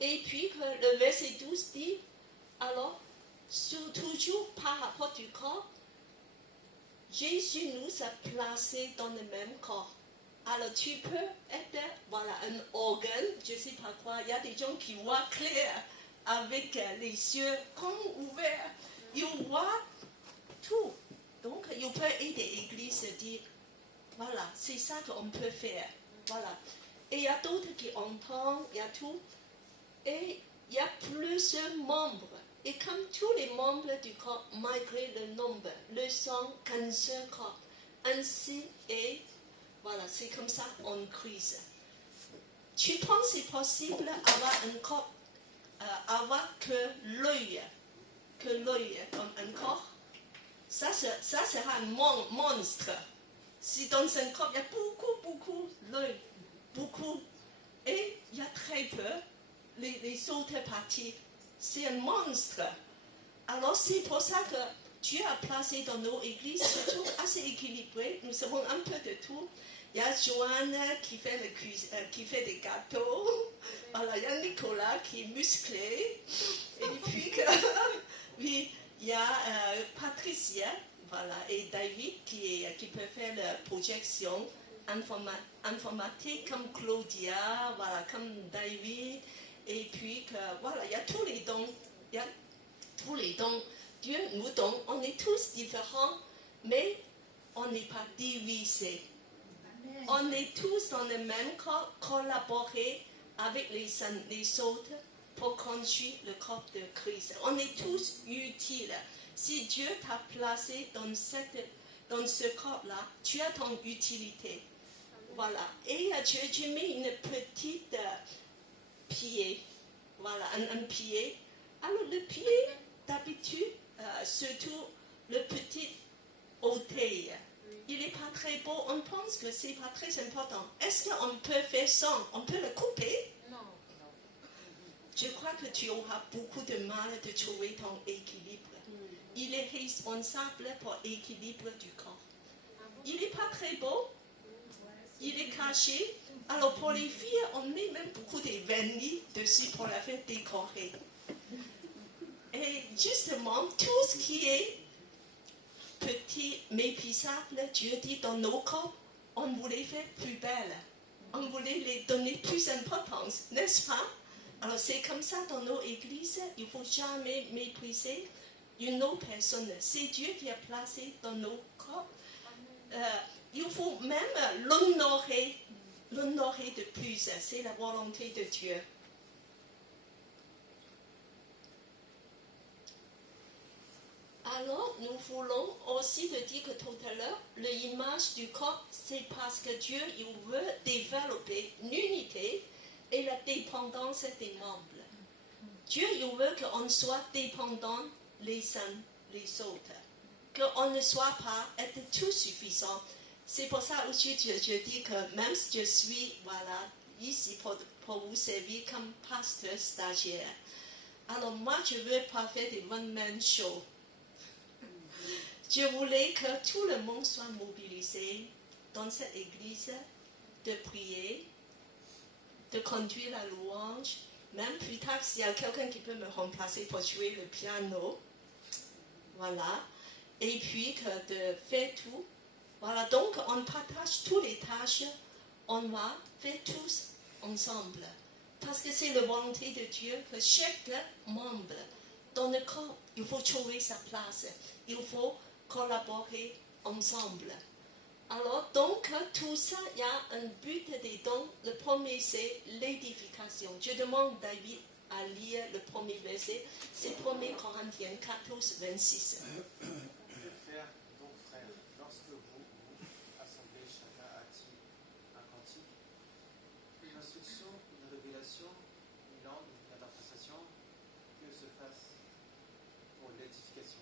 Et puis, le verset 12 dit, alors, toujours par rapport du corps, Jésus nous a placés dans le même corps. Alors tu peux être, voilà, un organe, je ne sais pas quoi. Il y a des gens qui voient clair avec les yeux comme ouverts. Ils voient tout. Donc, ils peuvent aider l'Église à dire, voilà, c'est ça qu'on peut faire. Voilà. Et il y a d'autres qui entendent, il y a tout. Et il y a plusieurs membres. Et comme tous les membres du corps, malgré le nombre, le sang qu'un seul corps. Ainsi est, voilà, c'est comme ça en crise. Tu penses que c'est possible d'avoir un corps, avoir que l'œil comme un corps? Ça sera un monstre. Si dans un corps, il y a beaucoup d'œil, beaucoup. Et il y a très peu les autres parties. C'est un monstre. Alors c'est pour ça que Dieu a placé dans nos églises surtout assez équilibré. Nous avons un peu de tout. Il y a Joanne qui fait des gâteaux. Voilà, il y a Nicolas qui est musclé. Et puis oui, il y a Patricia, voilà, et David qui peut faire la projection informatique comme Claudia, voilà, comme David. Et puis, voilà, il y a tous les dons. Il y a tous les dons. Dieu nous donne. On est tous différents, mais on n'est pas divisés. On est tous dans le même corps, collaborer avec les autres pour construire le corps de Christ. On est tous utiles. Si Dieu t'a placé dans ce corps-là, tu as ton utilité. Voilà. Et tu mets une petite pied. Voilà, un pied. Alors le pied, d'habitude, surtout le petit orteil, il n'est pas très beau. On pense que ce n'est pas très important. Est-ce qu'on peut faire ça? On peut le couper? Non. Je crois que tu auras beaucoup de mal de trouver ton équilibre. Il est responsable pour l'équilibre du corps. Il n'est pas très beau. Il est caché. Alors pour les filles, on met même beaucoup de vernis dessus pour la faire décorer. Et justement, tout ce qui est petit, méprisable, Dieu dit dans nos corps, on voulait faire plus belle. On voulait les donner plus d'importance, n'est-ce pas? Alors c'est comme ça dans nos églises, il ne faut jamais mépriser une autre personne. C'est Dieu qui a placé dans nos corps. Il faut même l'honorer de plus. C'est la volonté de Dieu. Alors, nous voulons aussi dire que tout à l'heure, l'image du corps, c'est parce que Dieu il veut développer l'unité et la dépendance des membres. Dieu il veut qu'on soit dépendants les uns les autres, qu'on ne soit pas être tout suffisant. C'est pour ça aussi je dis que même si je suis ici pour vous servir comme pasteur stagiaire, alors moi je ne veux pas faire des one-man shows. Je voulais que tout le monde soit mobilisé dans cette église, de prier, de conduire la louange. Même plus tard, s'il y a quelqu'un qui peut me remplacer pour jouer le piano. Voilà. Et puis de faire tout. Voilà. Donc, on partage toutes les tâches. On va faire tous ensemble. Parce que c'est la volonté de Dieu que chaque membre dans le corps, il faut trouver sa place. Il faut collaborer ensemble. Alors, donc, tout ça, il y a un but des dons. Le premier, c'est l'édification. Je demande David à lire le premier verset. C'est 1 Corinthiens 14, 26. Frères, donc frères, lorsque vous assemblez chacun a-t-il un cantique, une instruction, une révélation, une langue, une interprétation, que se fasse pour l'édification.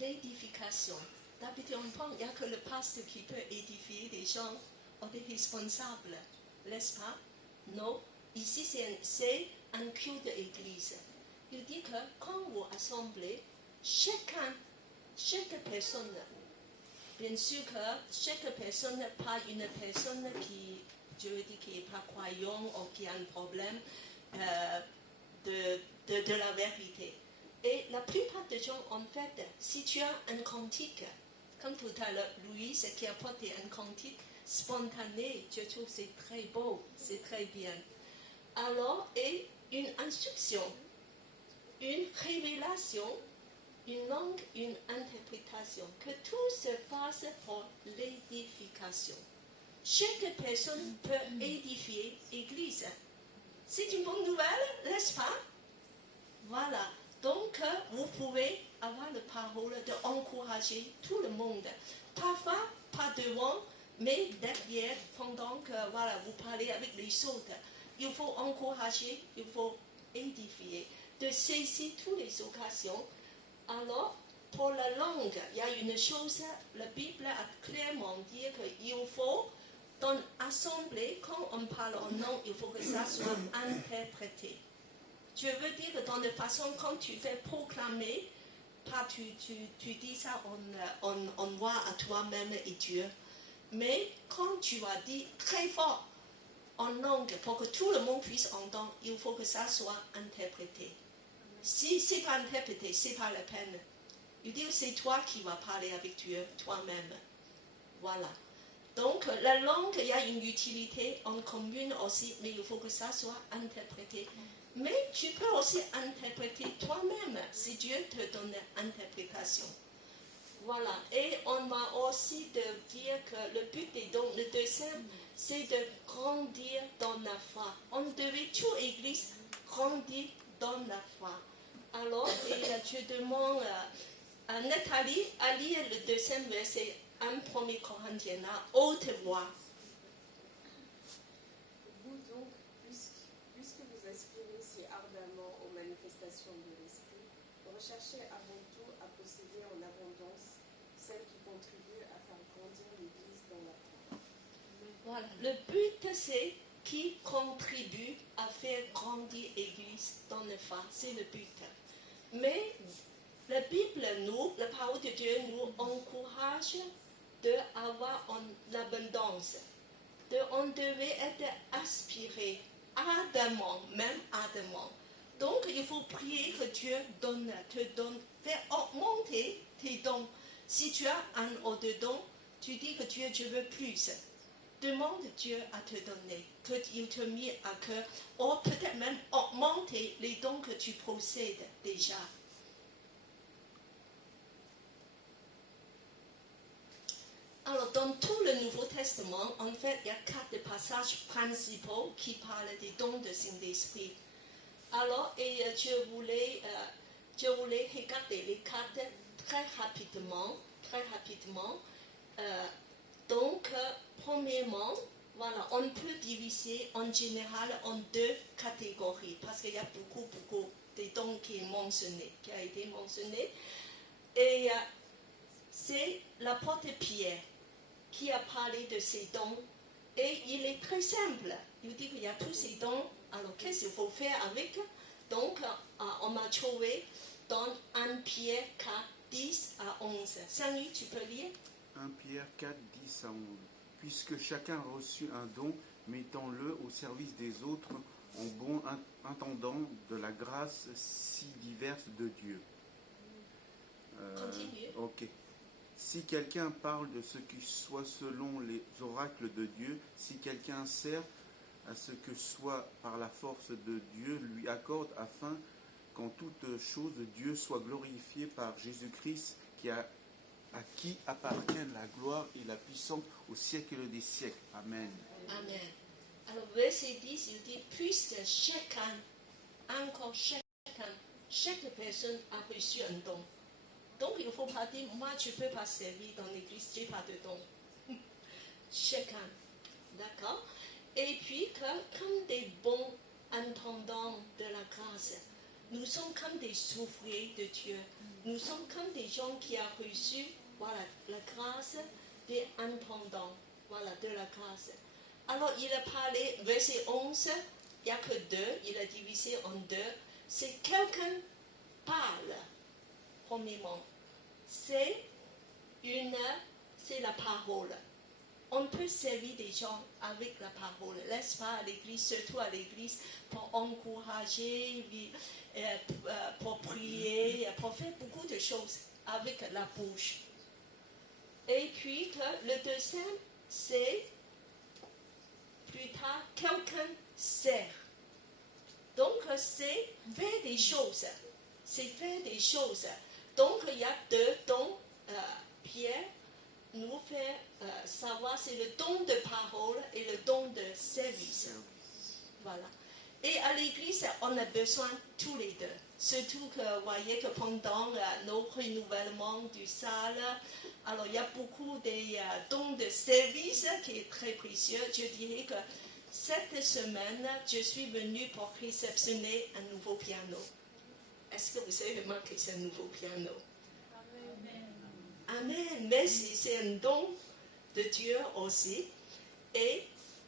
L'édification. D'habitude, on pense qu'il n'y a que le pasteur qui peut édifier les gens, ou des responsables, n'est-ce pas? Non. Ici, c'est un culte d'église. Il dit que quand vous assemblez, chaque personne, bien sûr que chaque personne, pas une personne qui, je veux dire, qui n'est pas croyant ou qui a un problème de la vérité. Et la plupart des gens, en fait, si tu as un cantique, comme tout à l'heure, Louise qui a porté un cantique spontané, je trouve que c'est très beau, c'est très bien. Alors, et une instruction, une révélation, une langue, une interprétation, que tout se passe pour l'édification. Chaque personne peut édifier l'Église. C'est une bonne nouvelle, n'est-ce pas? Voilà. Donc, vous pouvez avoir la parole d'encourager tout le monde. Parfois, pas devant, mais derrière, pendant que vous parlez avec les autres. Il faut encourager, il faut édifier, de saisir toutes les occasions. Alors, pour la langue, il y a une chose, la Bible a clairement dit qu'il faut, dans l'assemblée, quand on parle en langue, il faut que ça soit interprété. Je veux dire que dans la façon, quand tu fais proclamer, pas tu dis ça en voix à toi-même et Dieu, mais quand tu as dit très fort en langue pour que tout le monde puisse entendre, il faut que ça soit interprété. Si ce n'est pas interprété, ce n'est pas la peine. Il dit que c'est toi qui vas parler avec Dieu, toi-même. Voilà. Donc, la langue, il y a une utilité en commune aussi, mais il faut que ça soit interprété. Mais tu peux aussi interpréter toi-même si Dieu te donne l'interprétation. Voilà. Et on va aussi dire que le but des dons, le deuxième, c'est de grandir dans la foi. On devait, toute Église, grandir dans la foi. Alors, je demande à Nathalie à lire le deuxième verset, 1 Corinthiens, à haute voix. manifestation de l'esprit, recherchez avant tout à posséder en abondance celle qui contribue à faire grandir l'Église dans la foi. Voilà. Le but, c'est qui contribue à faire grandir l'Église dans la foi. C'est le but. Mais la Bible, la parole de Dieu nous encourage d'avoir en abondance. On devait être aspiré ardemment, même ardemment. Donc, il faut prier que Dieu te donne, faire augmenter tes dons. Si tu as un ou deux dons, tu dis que Dieu, je veux plus. Demande Dieu à te donner, qu'il te mette à cœur, ou peut-être même augmenter les dons que tu possèdes déjà. Alors, dans tout le Nouveau Testament, en fait, il y a 4 passages principaux qui parlent des dons de Saint-Esprit. Alors, et je voulais regarder les 4 très rapidement. Donc, premièrement, voilà, on peut diviser en général en 2 catégories, parce qu'il y a beaucoup de dons qui a été mentionné. Et c'est l'apôtre Pierre qui a parlé de ces dons. Et il est très simple. Il dit qu'il y a tous ces dons. Alors, qu'est-ce qu'il faut faire avec? Donc, on m'a trouvé dans 1 Pierre 4, 10 à 11. Salut, tu peux lire? 1 Pierre 4, 10 à 11. Puisque chacun a reçu un don, mettons-le au service des autres en bon intendant de la grâce si diverse de Dieu. Continue. Ok. Si quelqu'un parle de ce qui soit selon les oracles de Dieu, si quelqu'un sert à ce que soit par la force de Dieu lui accorde, afin qu'en toute chose Dieu soit glorifié par Jésus-Christ, à qui appartiennent la gloire et la puissance au siècle des siècles. Amen. Amen. Alors, verset 10, il dit, puisque chaque personne a reçu un don. Donc, il ne faut pas dire, moi, je ne peux pas servir dans l'église, je n'ai pas de don. Chacun. D'accord? Et puis, comme des bons intendants de la grâce, nous sommes comme des ouvriers de Dieu. Nous sommes comme des gens qui ont reçu, voilà, la grâce des intendants, voilà, de la grâce. Alors, il a parlé, verset 11, il n'y a que 2, il a divisé en 2. C'est quelqu'un parle, premièrement. C'est la parole. On peut servir des gens avec la parole, n'est-ce pas, à l'église, surtout à l'église, pour encourager, pour prier, pour faire beaucoup de choses avec la bouche. Et puis, le deuxième, c'est plus tard, quelqu'un sert. Donc, c'est faire des choses. C'est faire des choses. Donc, il y a 2 dons. Pierre nous fait savoir, c'est le don de parole et le don de service. Voilà. Et à l'église, on a besoin tous les 2. Surtout que vous voyez que pendant nos renouvellements du salle, alors il y a beaucoup de dons de service qui est très précieux. Je dirais que cette semaine, je suis venue pour réceptionner un nouveau piano. Est-ce que vous avez remarqué que c'est un nouveau piano? Amen. Mais c'est un don de Dieu aussi. Et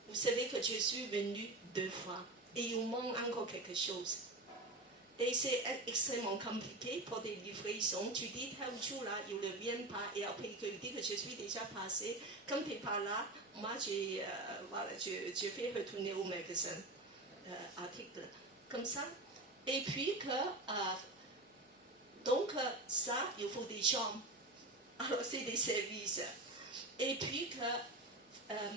vous savez que je suis venue 2 fois. Et il manque encore quelque chose. Et c'est extrêmement compliqué pour des livraisons. Tu dis, tel jour là, ils ne viennent pas. Et après, tu dis que je suis déjà passé. Quand tu n'es pas là, moi, je fais retourner au magasin article. Comme ça. Et puis donc ça, il faut des gens. Alors, c'est des services. Et puis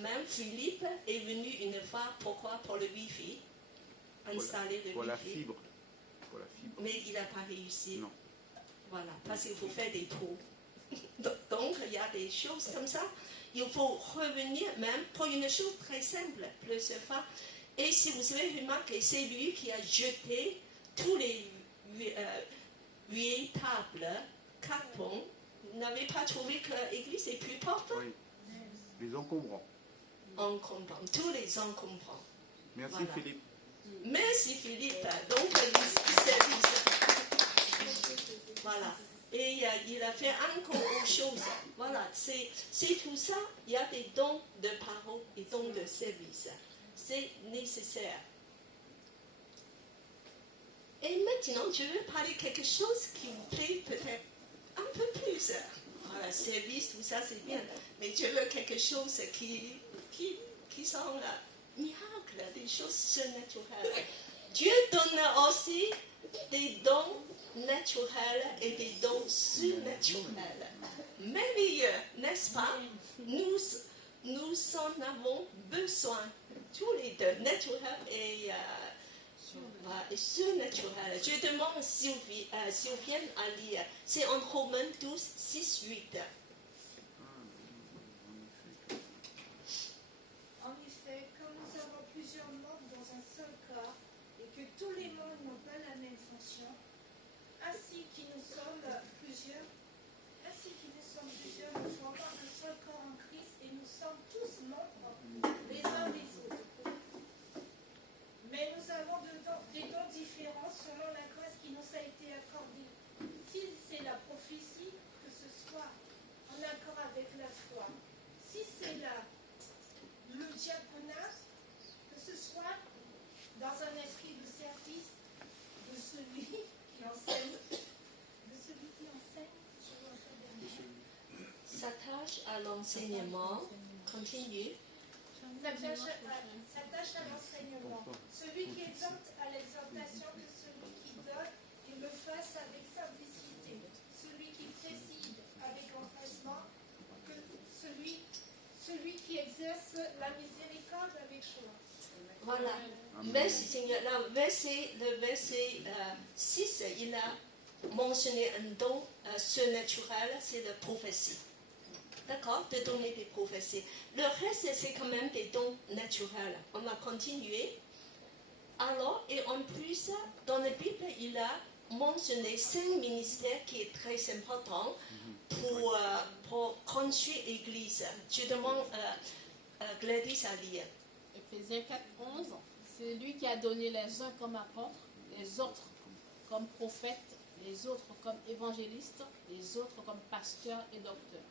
même Philippe est venu une fois, pourquoi? Pour le Wi-Fi. Installer le pour la Wi-Fi. fibre. Pour la fibre. Mais il n'a pas réussi. Non. Voilà, parce qu'il faut faire des trous. Donc, il y a des choses comme ça. Il faut revenir même pour une chose très simple, le sofa. Et si vous avez remarqué, c'est lui qui a jeté tous les 8 tables, cartons. Vous n'avez pas trouvé que l'église est plus propre? Oui. Les encombrants. Encombrants, tous les encombrants. Merci Voilà. Philippe. Merci Philippe. Donc, les services. Voilà. Et il a fait encore autre chose. Voilà, c'est tout ça. Il y a des dons de parole et dons de service. C'est nécessaire. Et maintenant, je veux parler de quelque chose qui vous plaît peut-être un peu plus. Voilà, service, tout ça, c'est bien. Mais je veux quelque chose qui sont miracles, des choses surnaturelles. Dieu donne aussi des dons naturels et des dons surnaturels. Merveilleux, n'est-ce pas? Nous en avons besoin, tous les deux, naturels et surnaturels. Je demande Sylvienne à lire. C'est en Romains 12, 6, 8. En effet, comme nous avons plusieurs membres dans un seul corps, et que tous les membres n'ont pas la même fonction, ainsi que nous sommes plusieurs, nous formons un seul corps en Christ, et nous sommes tous membres les uns des autres. Mais nous avons des dons différents selon la grâce qui nous a été accordée. Si c'est la prophétie, que ce soit en accord avec la foi. Si c'est le diaconat, que ce soit dans un esprit de service de celui qui enseigne. S'attache à l'enseignement. Continue. S'attache à l'enseignement. Celui qui exhorte à l'exhortation, que celui qui donne, il le fasse avec simplicité. Celui qui préside avec empressement, que celui qui exerce la miséricorde avec joie. Voilà. Merci Seigneur. Le verset 6, il a mentionné un don surnaturel, c'est la prophétie. D'accord? De donner des prophéties. Le reste, c'est quand même des dons naturels. On va continuer. Alors, et en plus, dans la Bible, il a mentionné 5 ministères qui est très important pour construire l'Église. Je demande Gladys à lire. Éphésiens 4, 11. C'est lui qui a donné les uns comme apôtres, les autres comme prophètes, les autres comme évangélistes, les autres comme pasteurs et docteurs.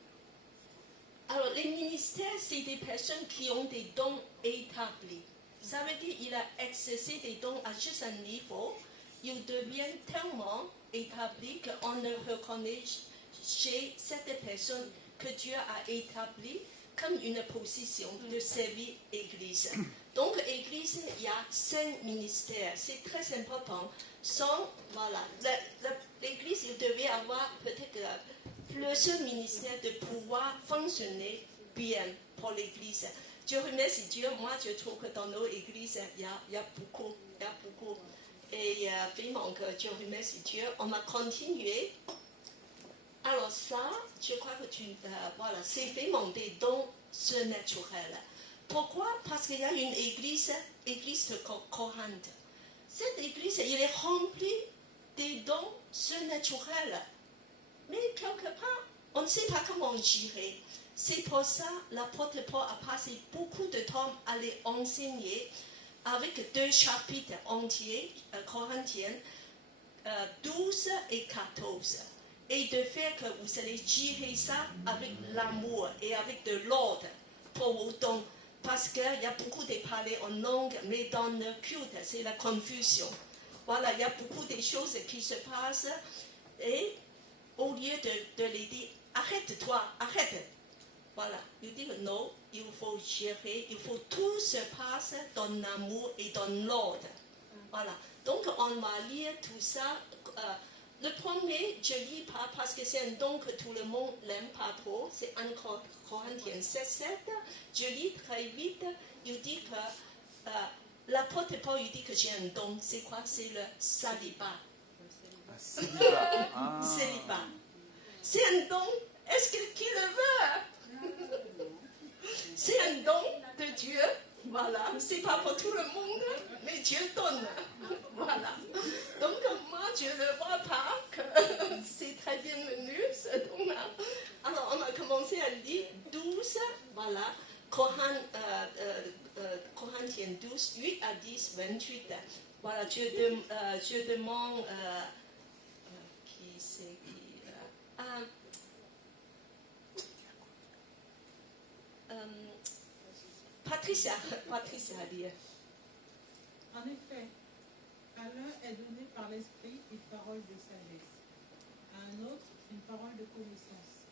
Alors, les ministères, c'est des personnes qui ont des dons établis. Ça veut dire qu'il a exercé des dons à juste un niveau. Ils deviennent tellement établis qu'on le reconnaît chez cette personne que Dieu a établi comme une position de servir l'Église. Donc, l'Église, il y a 5 ministères. C'est très important. L'Église, il devait avoir peut-être plusieurs ministères de pouvoir fonctionner bien pour l'Église. Je remercie Dieu. Moi, je trouve que dans nos églises, il y a beaucoup. Et vraiment, je remercie Dieu. On va continuer. Alors ça, je crois que c'est vraiment des dons surnaturels. Pourquoi? Parce qu'il y a une église de Corinthe. Cette église, il est remplie des dons surnaturels. Mais quelque part, on ne sait pas comment gérer. C'est pour ça que l'apôtre Paul a passé beaucoup de temps à les enseigner avec 2 chapitres entiers, Corinthiens 12 et 14. Et de faire que vous allez gérer ça avec l'amour et avec de l'ordre pour vos dons. Parce qu'il y a beaucoup de parler en langue, mais dans le culte, c'est la confusion. Voilà, il y a beaucoup de choses qui se passent. Et au lieu de les dire, arrête-toi, arrête. Voilà, il dit que non, il faut gérer, il faut tout se passer dans l'amour et dans l'ordre. Voilà, donc on va lire tout ça. Le premier, je ne lis pas parce que c'est un don que tout le monde n'aime pas trop. C'est 1 Corinthiens 7, 7. Je lis très vite. Il dit que l'apôtre Paul il dit que j'ai un don. C'est quoi? C'est le célibat. Célibat. C'est un don. Est-ce que qui le veut? C'est un don de Dieu. Voilà. C'est pas pour tout le monde, mais Dieu donne. Voilà. Donc moi, je ne vois pas que c'est très bienvenu ce don-là. Alors on va commencer à lire 12. Voilà. Corinthiens 12, 8 à 10, 28. Voilà, je demande qui c'est qui Patricia a dit. En effet, à l'un est donné par l'esprit une parole de sagesse, à un autre une parole de connaissance,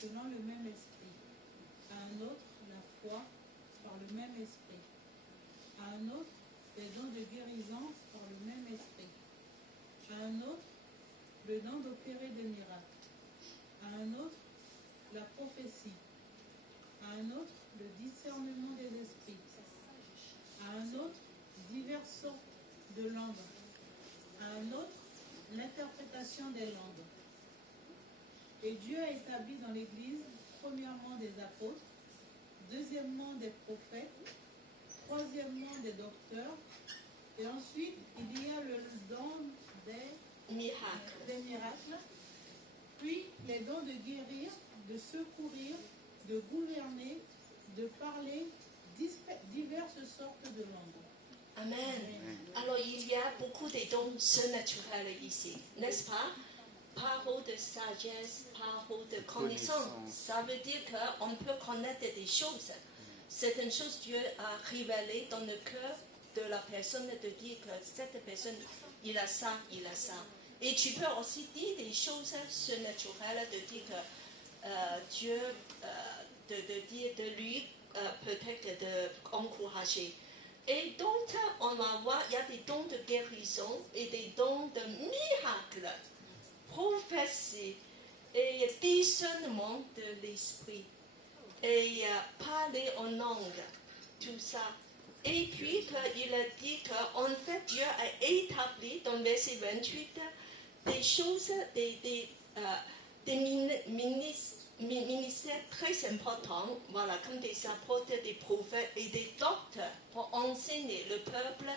selon le même esprit, à un autre la foi par le même esprit, à un autre les dons de guérison par le même esprit, à un autre le don d'opérer des miracles, à un autre la prophétie, à un autre le discernement des esprits, à un autre diverses sortes de langues, à un autre l'interprétation des langues. Et Dieu a établi dans l'Église, premièrement des apôtres, deuxièmement des prophètes, troisièmement des docteurs, et ensuite il y a le don des miracles, puis les dons de guérir, de secourir, de gouverner, de parler diverses sortes de langues. Amen. Alors il y a beaucoup de dons surnaturels ici, n'est-ce pas? Parole de sagesse, parole de connaissance. Ça veut dire qu'on peut connaître des choses. Certaines choses, Dieu a révélé dans le cœur de la personne, de dire que cette personne, il a ça, il a ça. Et tu peux aussi dire des choses surnaturelles, de dire que Dieu, de dire de lui, peut-être d'encourager. Et donc, on va voir, il y a des dons de guérison et des dons de miracles, prophétie et discernement de l'esprit. Et parler en langue, tout ça. Et puis, il a dit qu'en fait, Dieu a établi dans le verset 28 des choses, des ministères très importants, voilà, comme des apôtres, des prophètes et des docteurs pour enseigner le peuple,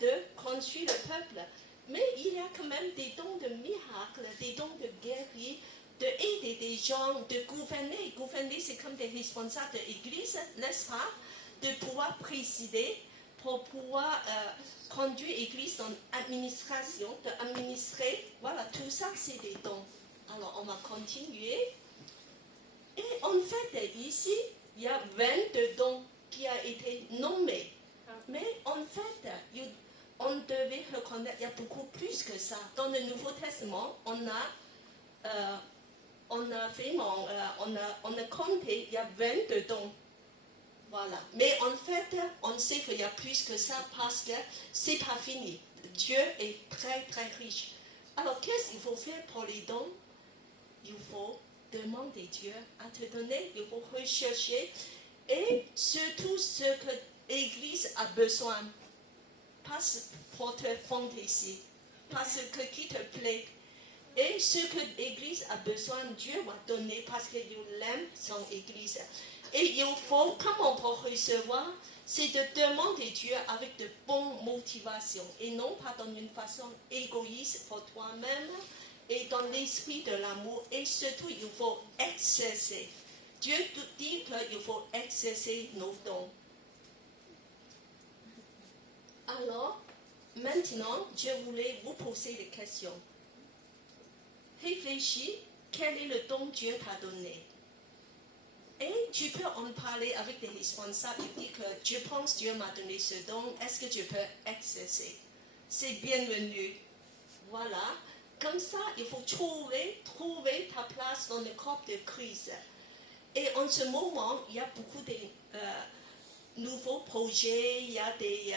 de construire le peuple. Mais il y a quand même des dons de miracles, des dons de guérir, d'aider des gens, de gouverner. Gouverner, c'est comme des responsables de l'église, n'est-ce pas? De pouvoir présider, pour pouvoir conduire l'église dans l'administration, d'administrer. Voilà, tout ça, c'est des dons. Alors, on va continuer. Et en fait, ici, il y a 22 dons qui ont été nommés. Mais en fait, on devait reconnaître, il y a beaucoup plus que ça. Dans le Nouveau Testament, on a compté, il y a 22 dons. Voilà. Mais en fait, on sait qu'il y a plus que ça parce que c'est pas fini. Dieu est très, très riche. Alors, qu'est-ce qu'il faut faire pour les dons? Il faut demander Dieu à te donner, il faut rechercher. Et surtout ce que l'Église a besoin. Pas pour te fantaisie, pas ce qui te plaît. Et ce que l'Église a besoin, Dieu va donner parce qu'il aime son Église. Et il faut, comment on peut recevoir, c'est de demander Dieu avec de bonnes motivations et non pas dans une façon égoïste pour toi-même et dans l'esprit de l'amour. Et surtout, il faut exercer. Dieu dit qu'il faut exercer nos dons. Alors, maintenant, je voulais vous poser des questions. Réfléchis, quel est le don que Dieu t'a donné? Et tu peux en parler avec des responsables et dire que je pense que Dieu m'a donné ce don, est-ce que je peux exercer? C'est bienvenu. Voilà. Comme ça, il faut trouver ta place dans le corps de Christ. Et en ce moment, il y a beaucoup de nouveaux projets, il y a des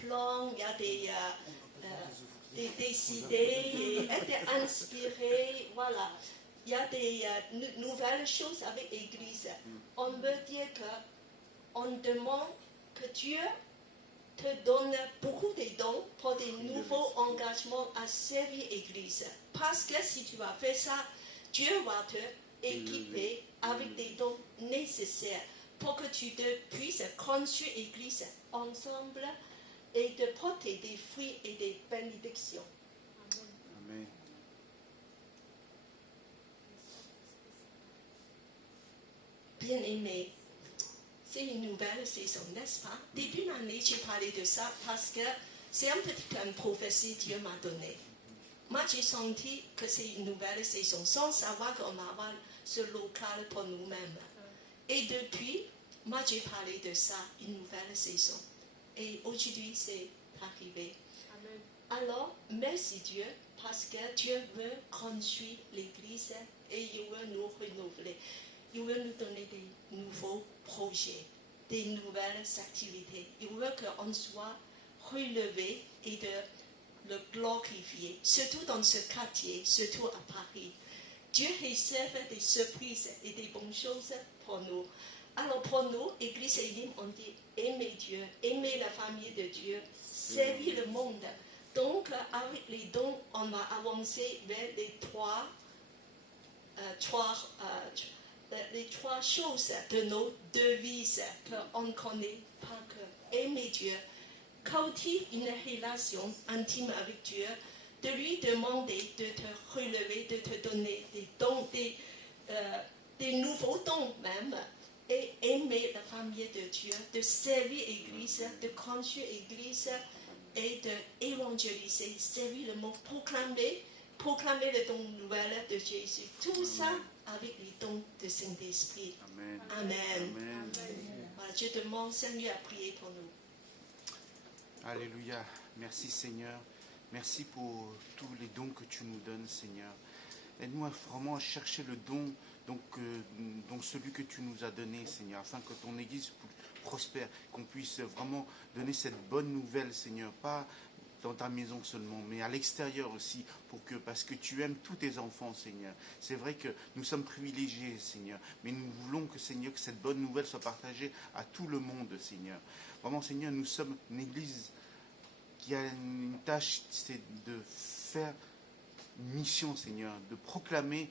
plans, il y a des idées, et être inspiré, voilà. Il y a des nouvelles choses avec l'Église. On veut dire qu'on demande que Dieu te donne beaucoup de dons pour des nouveaux engagements à servir l'Église. Parce que si tu vas faire ça, Dieu va te équiper avec des dons nécessaires pour que tu puisses construire l'Église ensemble et de porter des fruits et des bénédictions. Amen. Bien-aimés, c'est une nouvelle saison, n'est-ce pas? Début d'année, j'ai parlé de ça parce que c'est un petit peu une prophétie que Dieu m'a donnée. Moi, j'ai senti que c'est une nouvelle saison, sans savoir qu'on va avoir ce local pour nous-mêmes. Et depuis, moi j'ai parlé de ça, une nouvelle saison. Et aujourd'hui, c'est arrivé. Amen. Alors, merci Dieu, parce que Dieu veut construire l'Église et il veut nous renouveler. Il veut nous donner des nouveaux projets, des nouvelles activités. Il veut qu'on soit relevé et de le glorifier, surtout dans ce quartier, surtout à Paris. Dieu réserve des surprises et des bonnes choses pour nous. Alors pour nous, Église Elim, on dit aimer Dieu, aimer la famille de Dieu, servir le monde. Donc avec les dons, on va avancer vers les trois choses de nos devises qu'on connaît par cœur. Aimer Dieu, cultiver une relation intime avec Dieu, de lui demander de te relever, de te donner des dons, des nouveaux dons même, et aimer la famille de Dieu, de servir l'Église, de construire l'Église et d'évangéliser, servir le monde, proclamer le don nouvel de Jésus. Tout ça avec les dons du Saint-Esprit. Amen. Amen. Amen. Voilà, je demande Seigneur à prier pour nous. Alléluia. Merci Seigneur. Merci pour tous les dons que tu nous donnes, Seigneur. Aide-nous vraiment à chercher le don, donc celui que tu nous as donné, Seigneur, afin que ton Église prospère, qu'on puisse vraiment donner cette bonne nouvelle, Seigneur, pas dans ta maison seulement, mais à l'extérieur aussi, parce que tu aimes tous tes enfants, Seigneur. C'est vrai que nous sommes privilégiés, Seigneur, mais nous voulons que, Seigneur, que cette bonne nouvelle soit partagée à tout le monde, Seigneur. Vraiment, Seigneur, nous sommes une Église qui a une tâche, c'est de faire une mission, Seigneur, de proclamer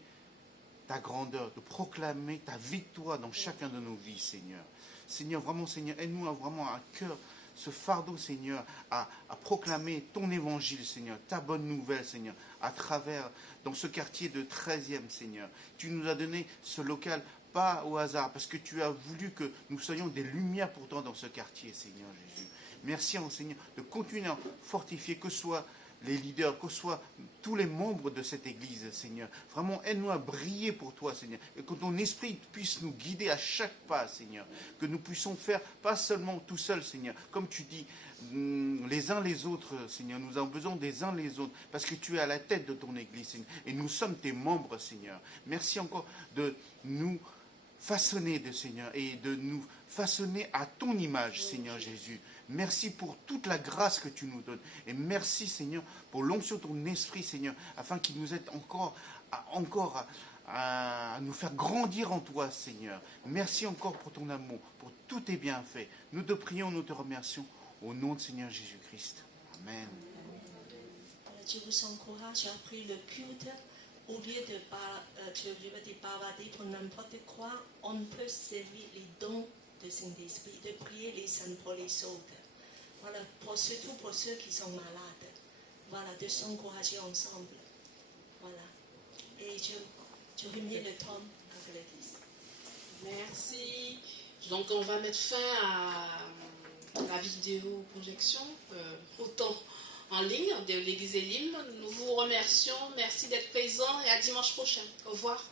ta grandeur, de proclamer ta victoire dans chacun de nos vies, Seigneur. Seigneur, vraiment, Seigneur, aide-nous à vraiment à cœur ce fardeau, Seigneur, à proclamer ton évangile, Seigneur, ta bonne nouvelle, Seigneur, à travers, dans ce quartier de 13e, Seigneur. Tu nous as donné ce local, pas au hasard, parce que tu as voulu que nous soyons des lumières pourtant dans ce quartier, Seigneur Jésus. Merci, Seigneur, de continuer à fortifier, que ce soit les leaders, que ce soit tous les membres de cette Église, Seigneur. Vraiment, aide-nous à briller pour toi, Seigneur. Et que ton esprit puisse nous guider à chaque pas, Seigneur. Que nous puissions faire, pas seulement tout seuls, Seigneur. Comme tu dis, les uns les autres, Seigneur. Nous avons besoin des uns les autres. Parce que tu es à la tête de ton Église, Seigneur. Et nous sommes tes membres, Seigneur. Merci encore de nous façonner, Seigneur. Et de nous façonner à ton image, Seigneur Jésus. Merci pour toute la grâce que tu nous donnes. Et merci, Seigneur, pour l'onction de ton esprit, Seigneur, afin qu'il nous aide encore à nous faire grandir en toi, Seigneur. Merci encore pour ton amour, pour tous tes bienfaits. Nous te prions, nous te remercions, au nom de Seigneur Jésus-Christ. Amen. Je vous encourage après le culte, au lieu de bavarder pour n'importe quoi, on peut servir les dons de Saint-Esprit, de prier les saints pour les autres. Voilà, surtout pour ceux qui sont malades. Voilà, de s'encourager ensemble. Voilà. Et je remets le temps à Gladys. Merci. Donc on va mettre fin à la vidéo projection, autant en ligne de l'Église Elim. Nous vous remercions. Merci d'être présents et à dimanche prochain. Au revoir.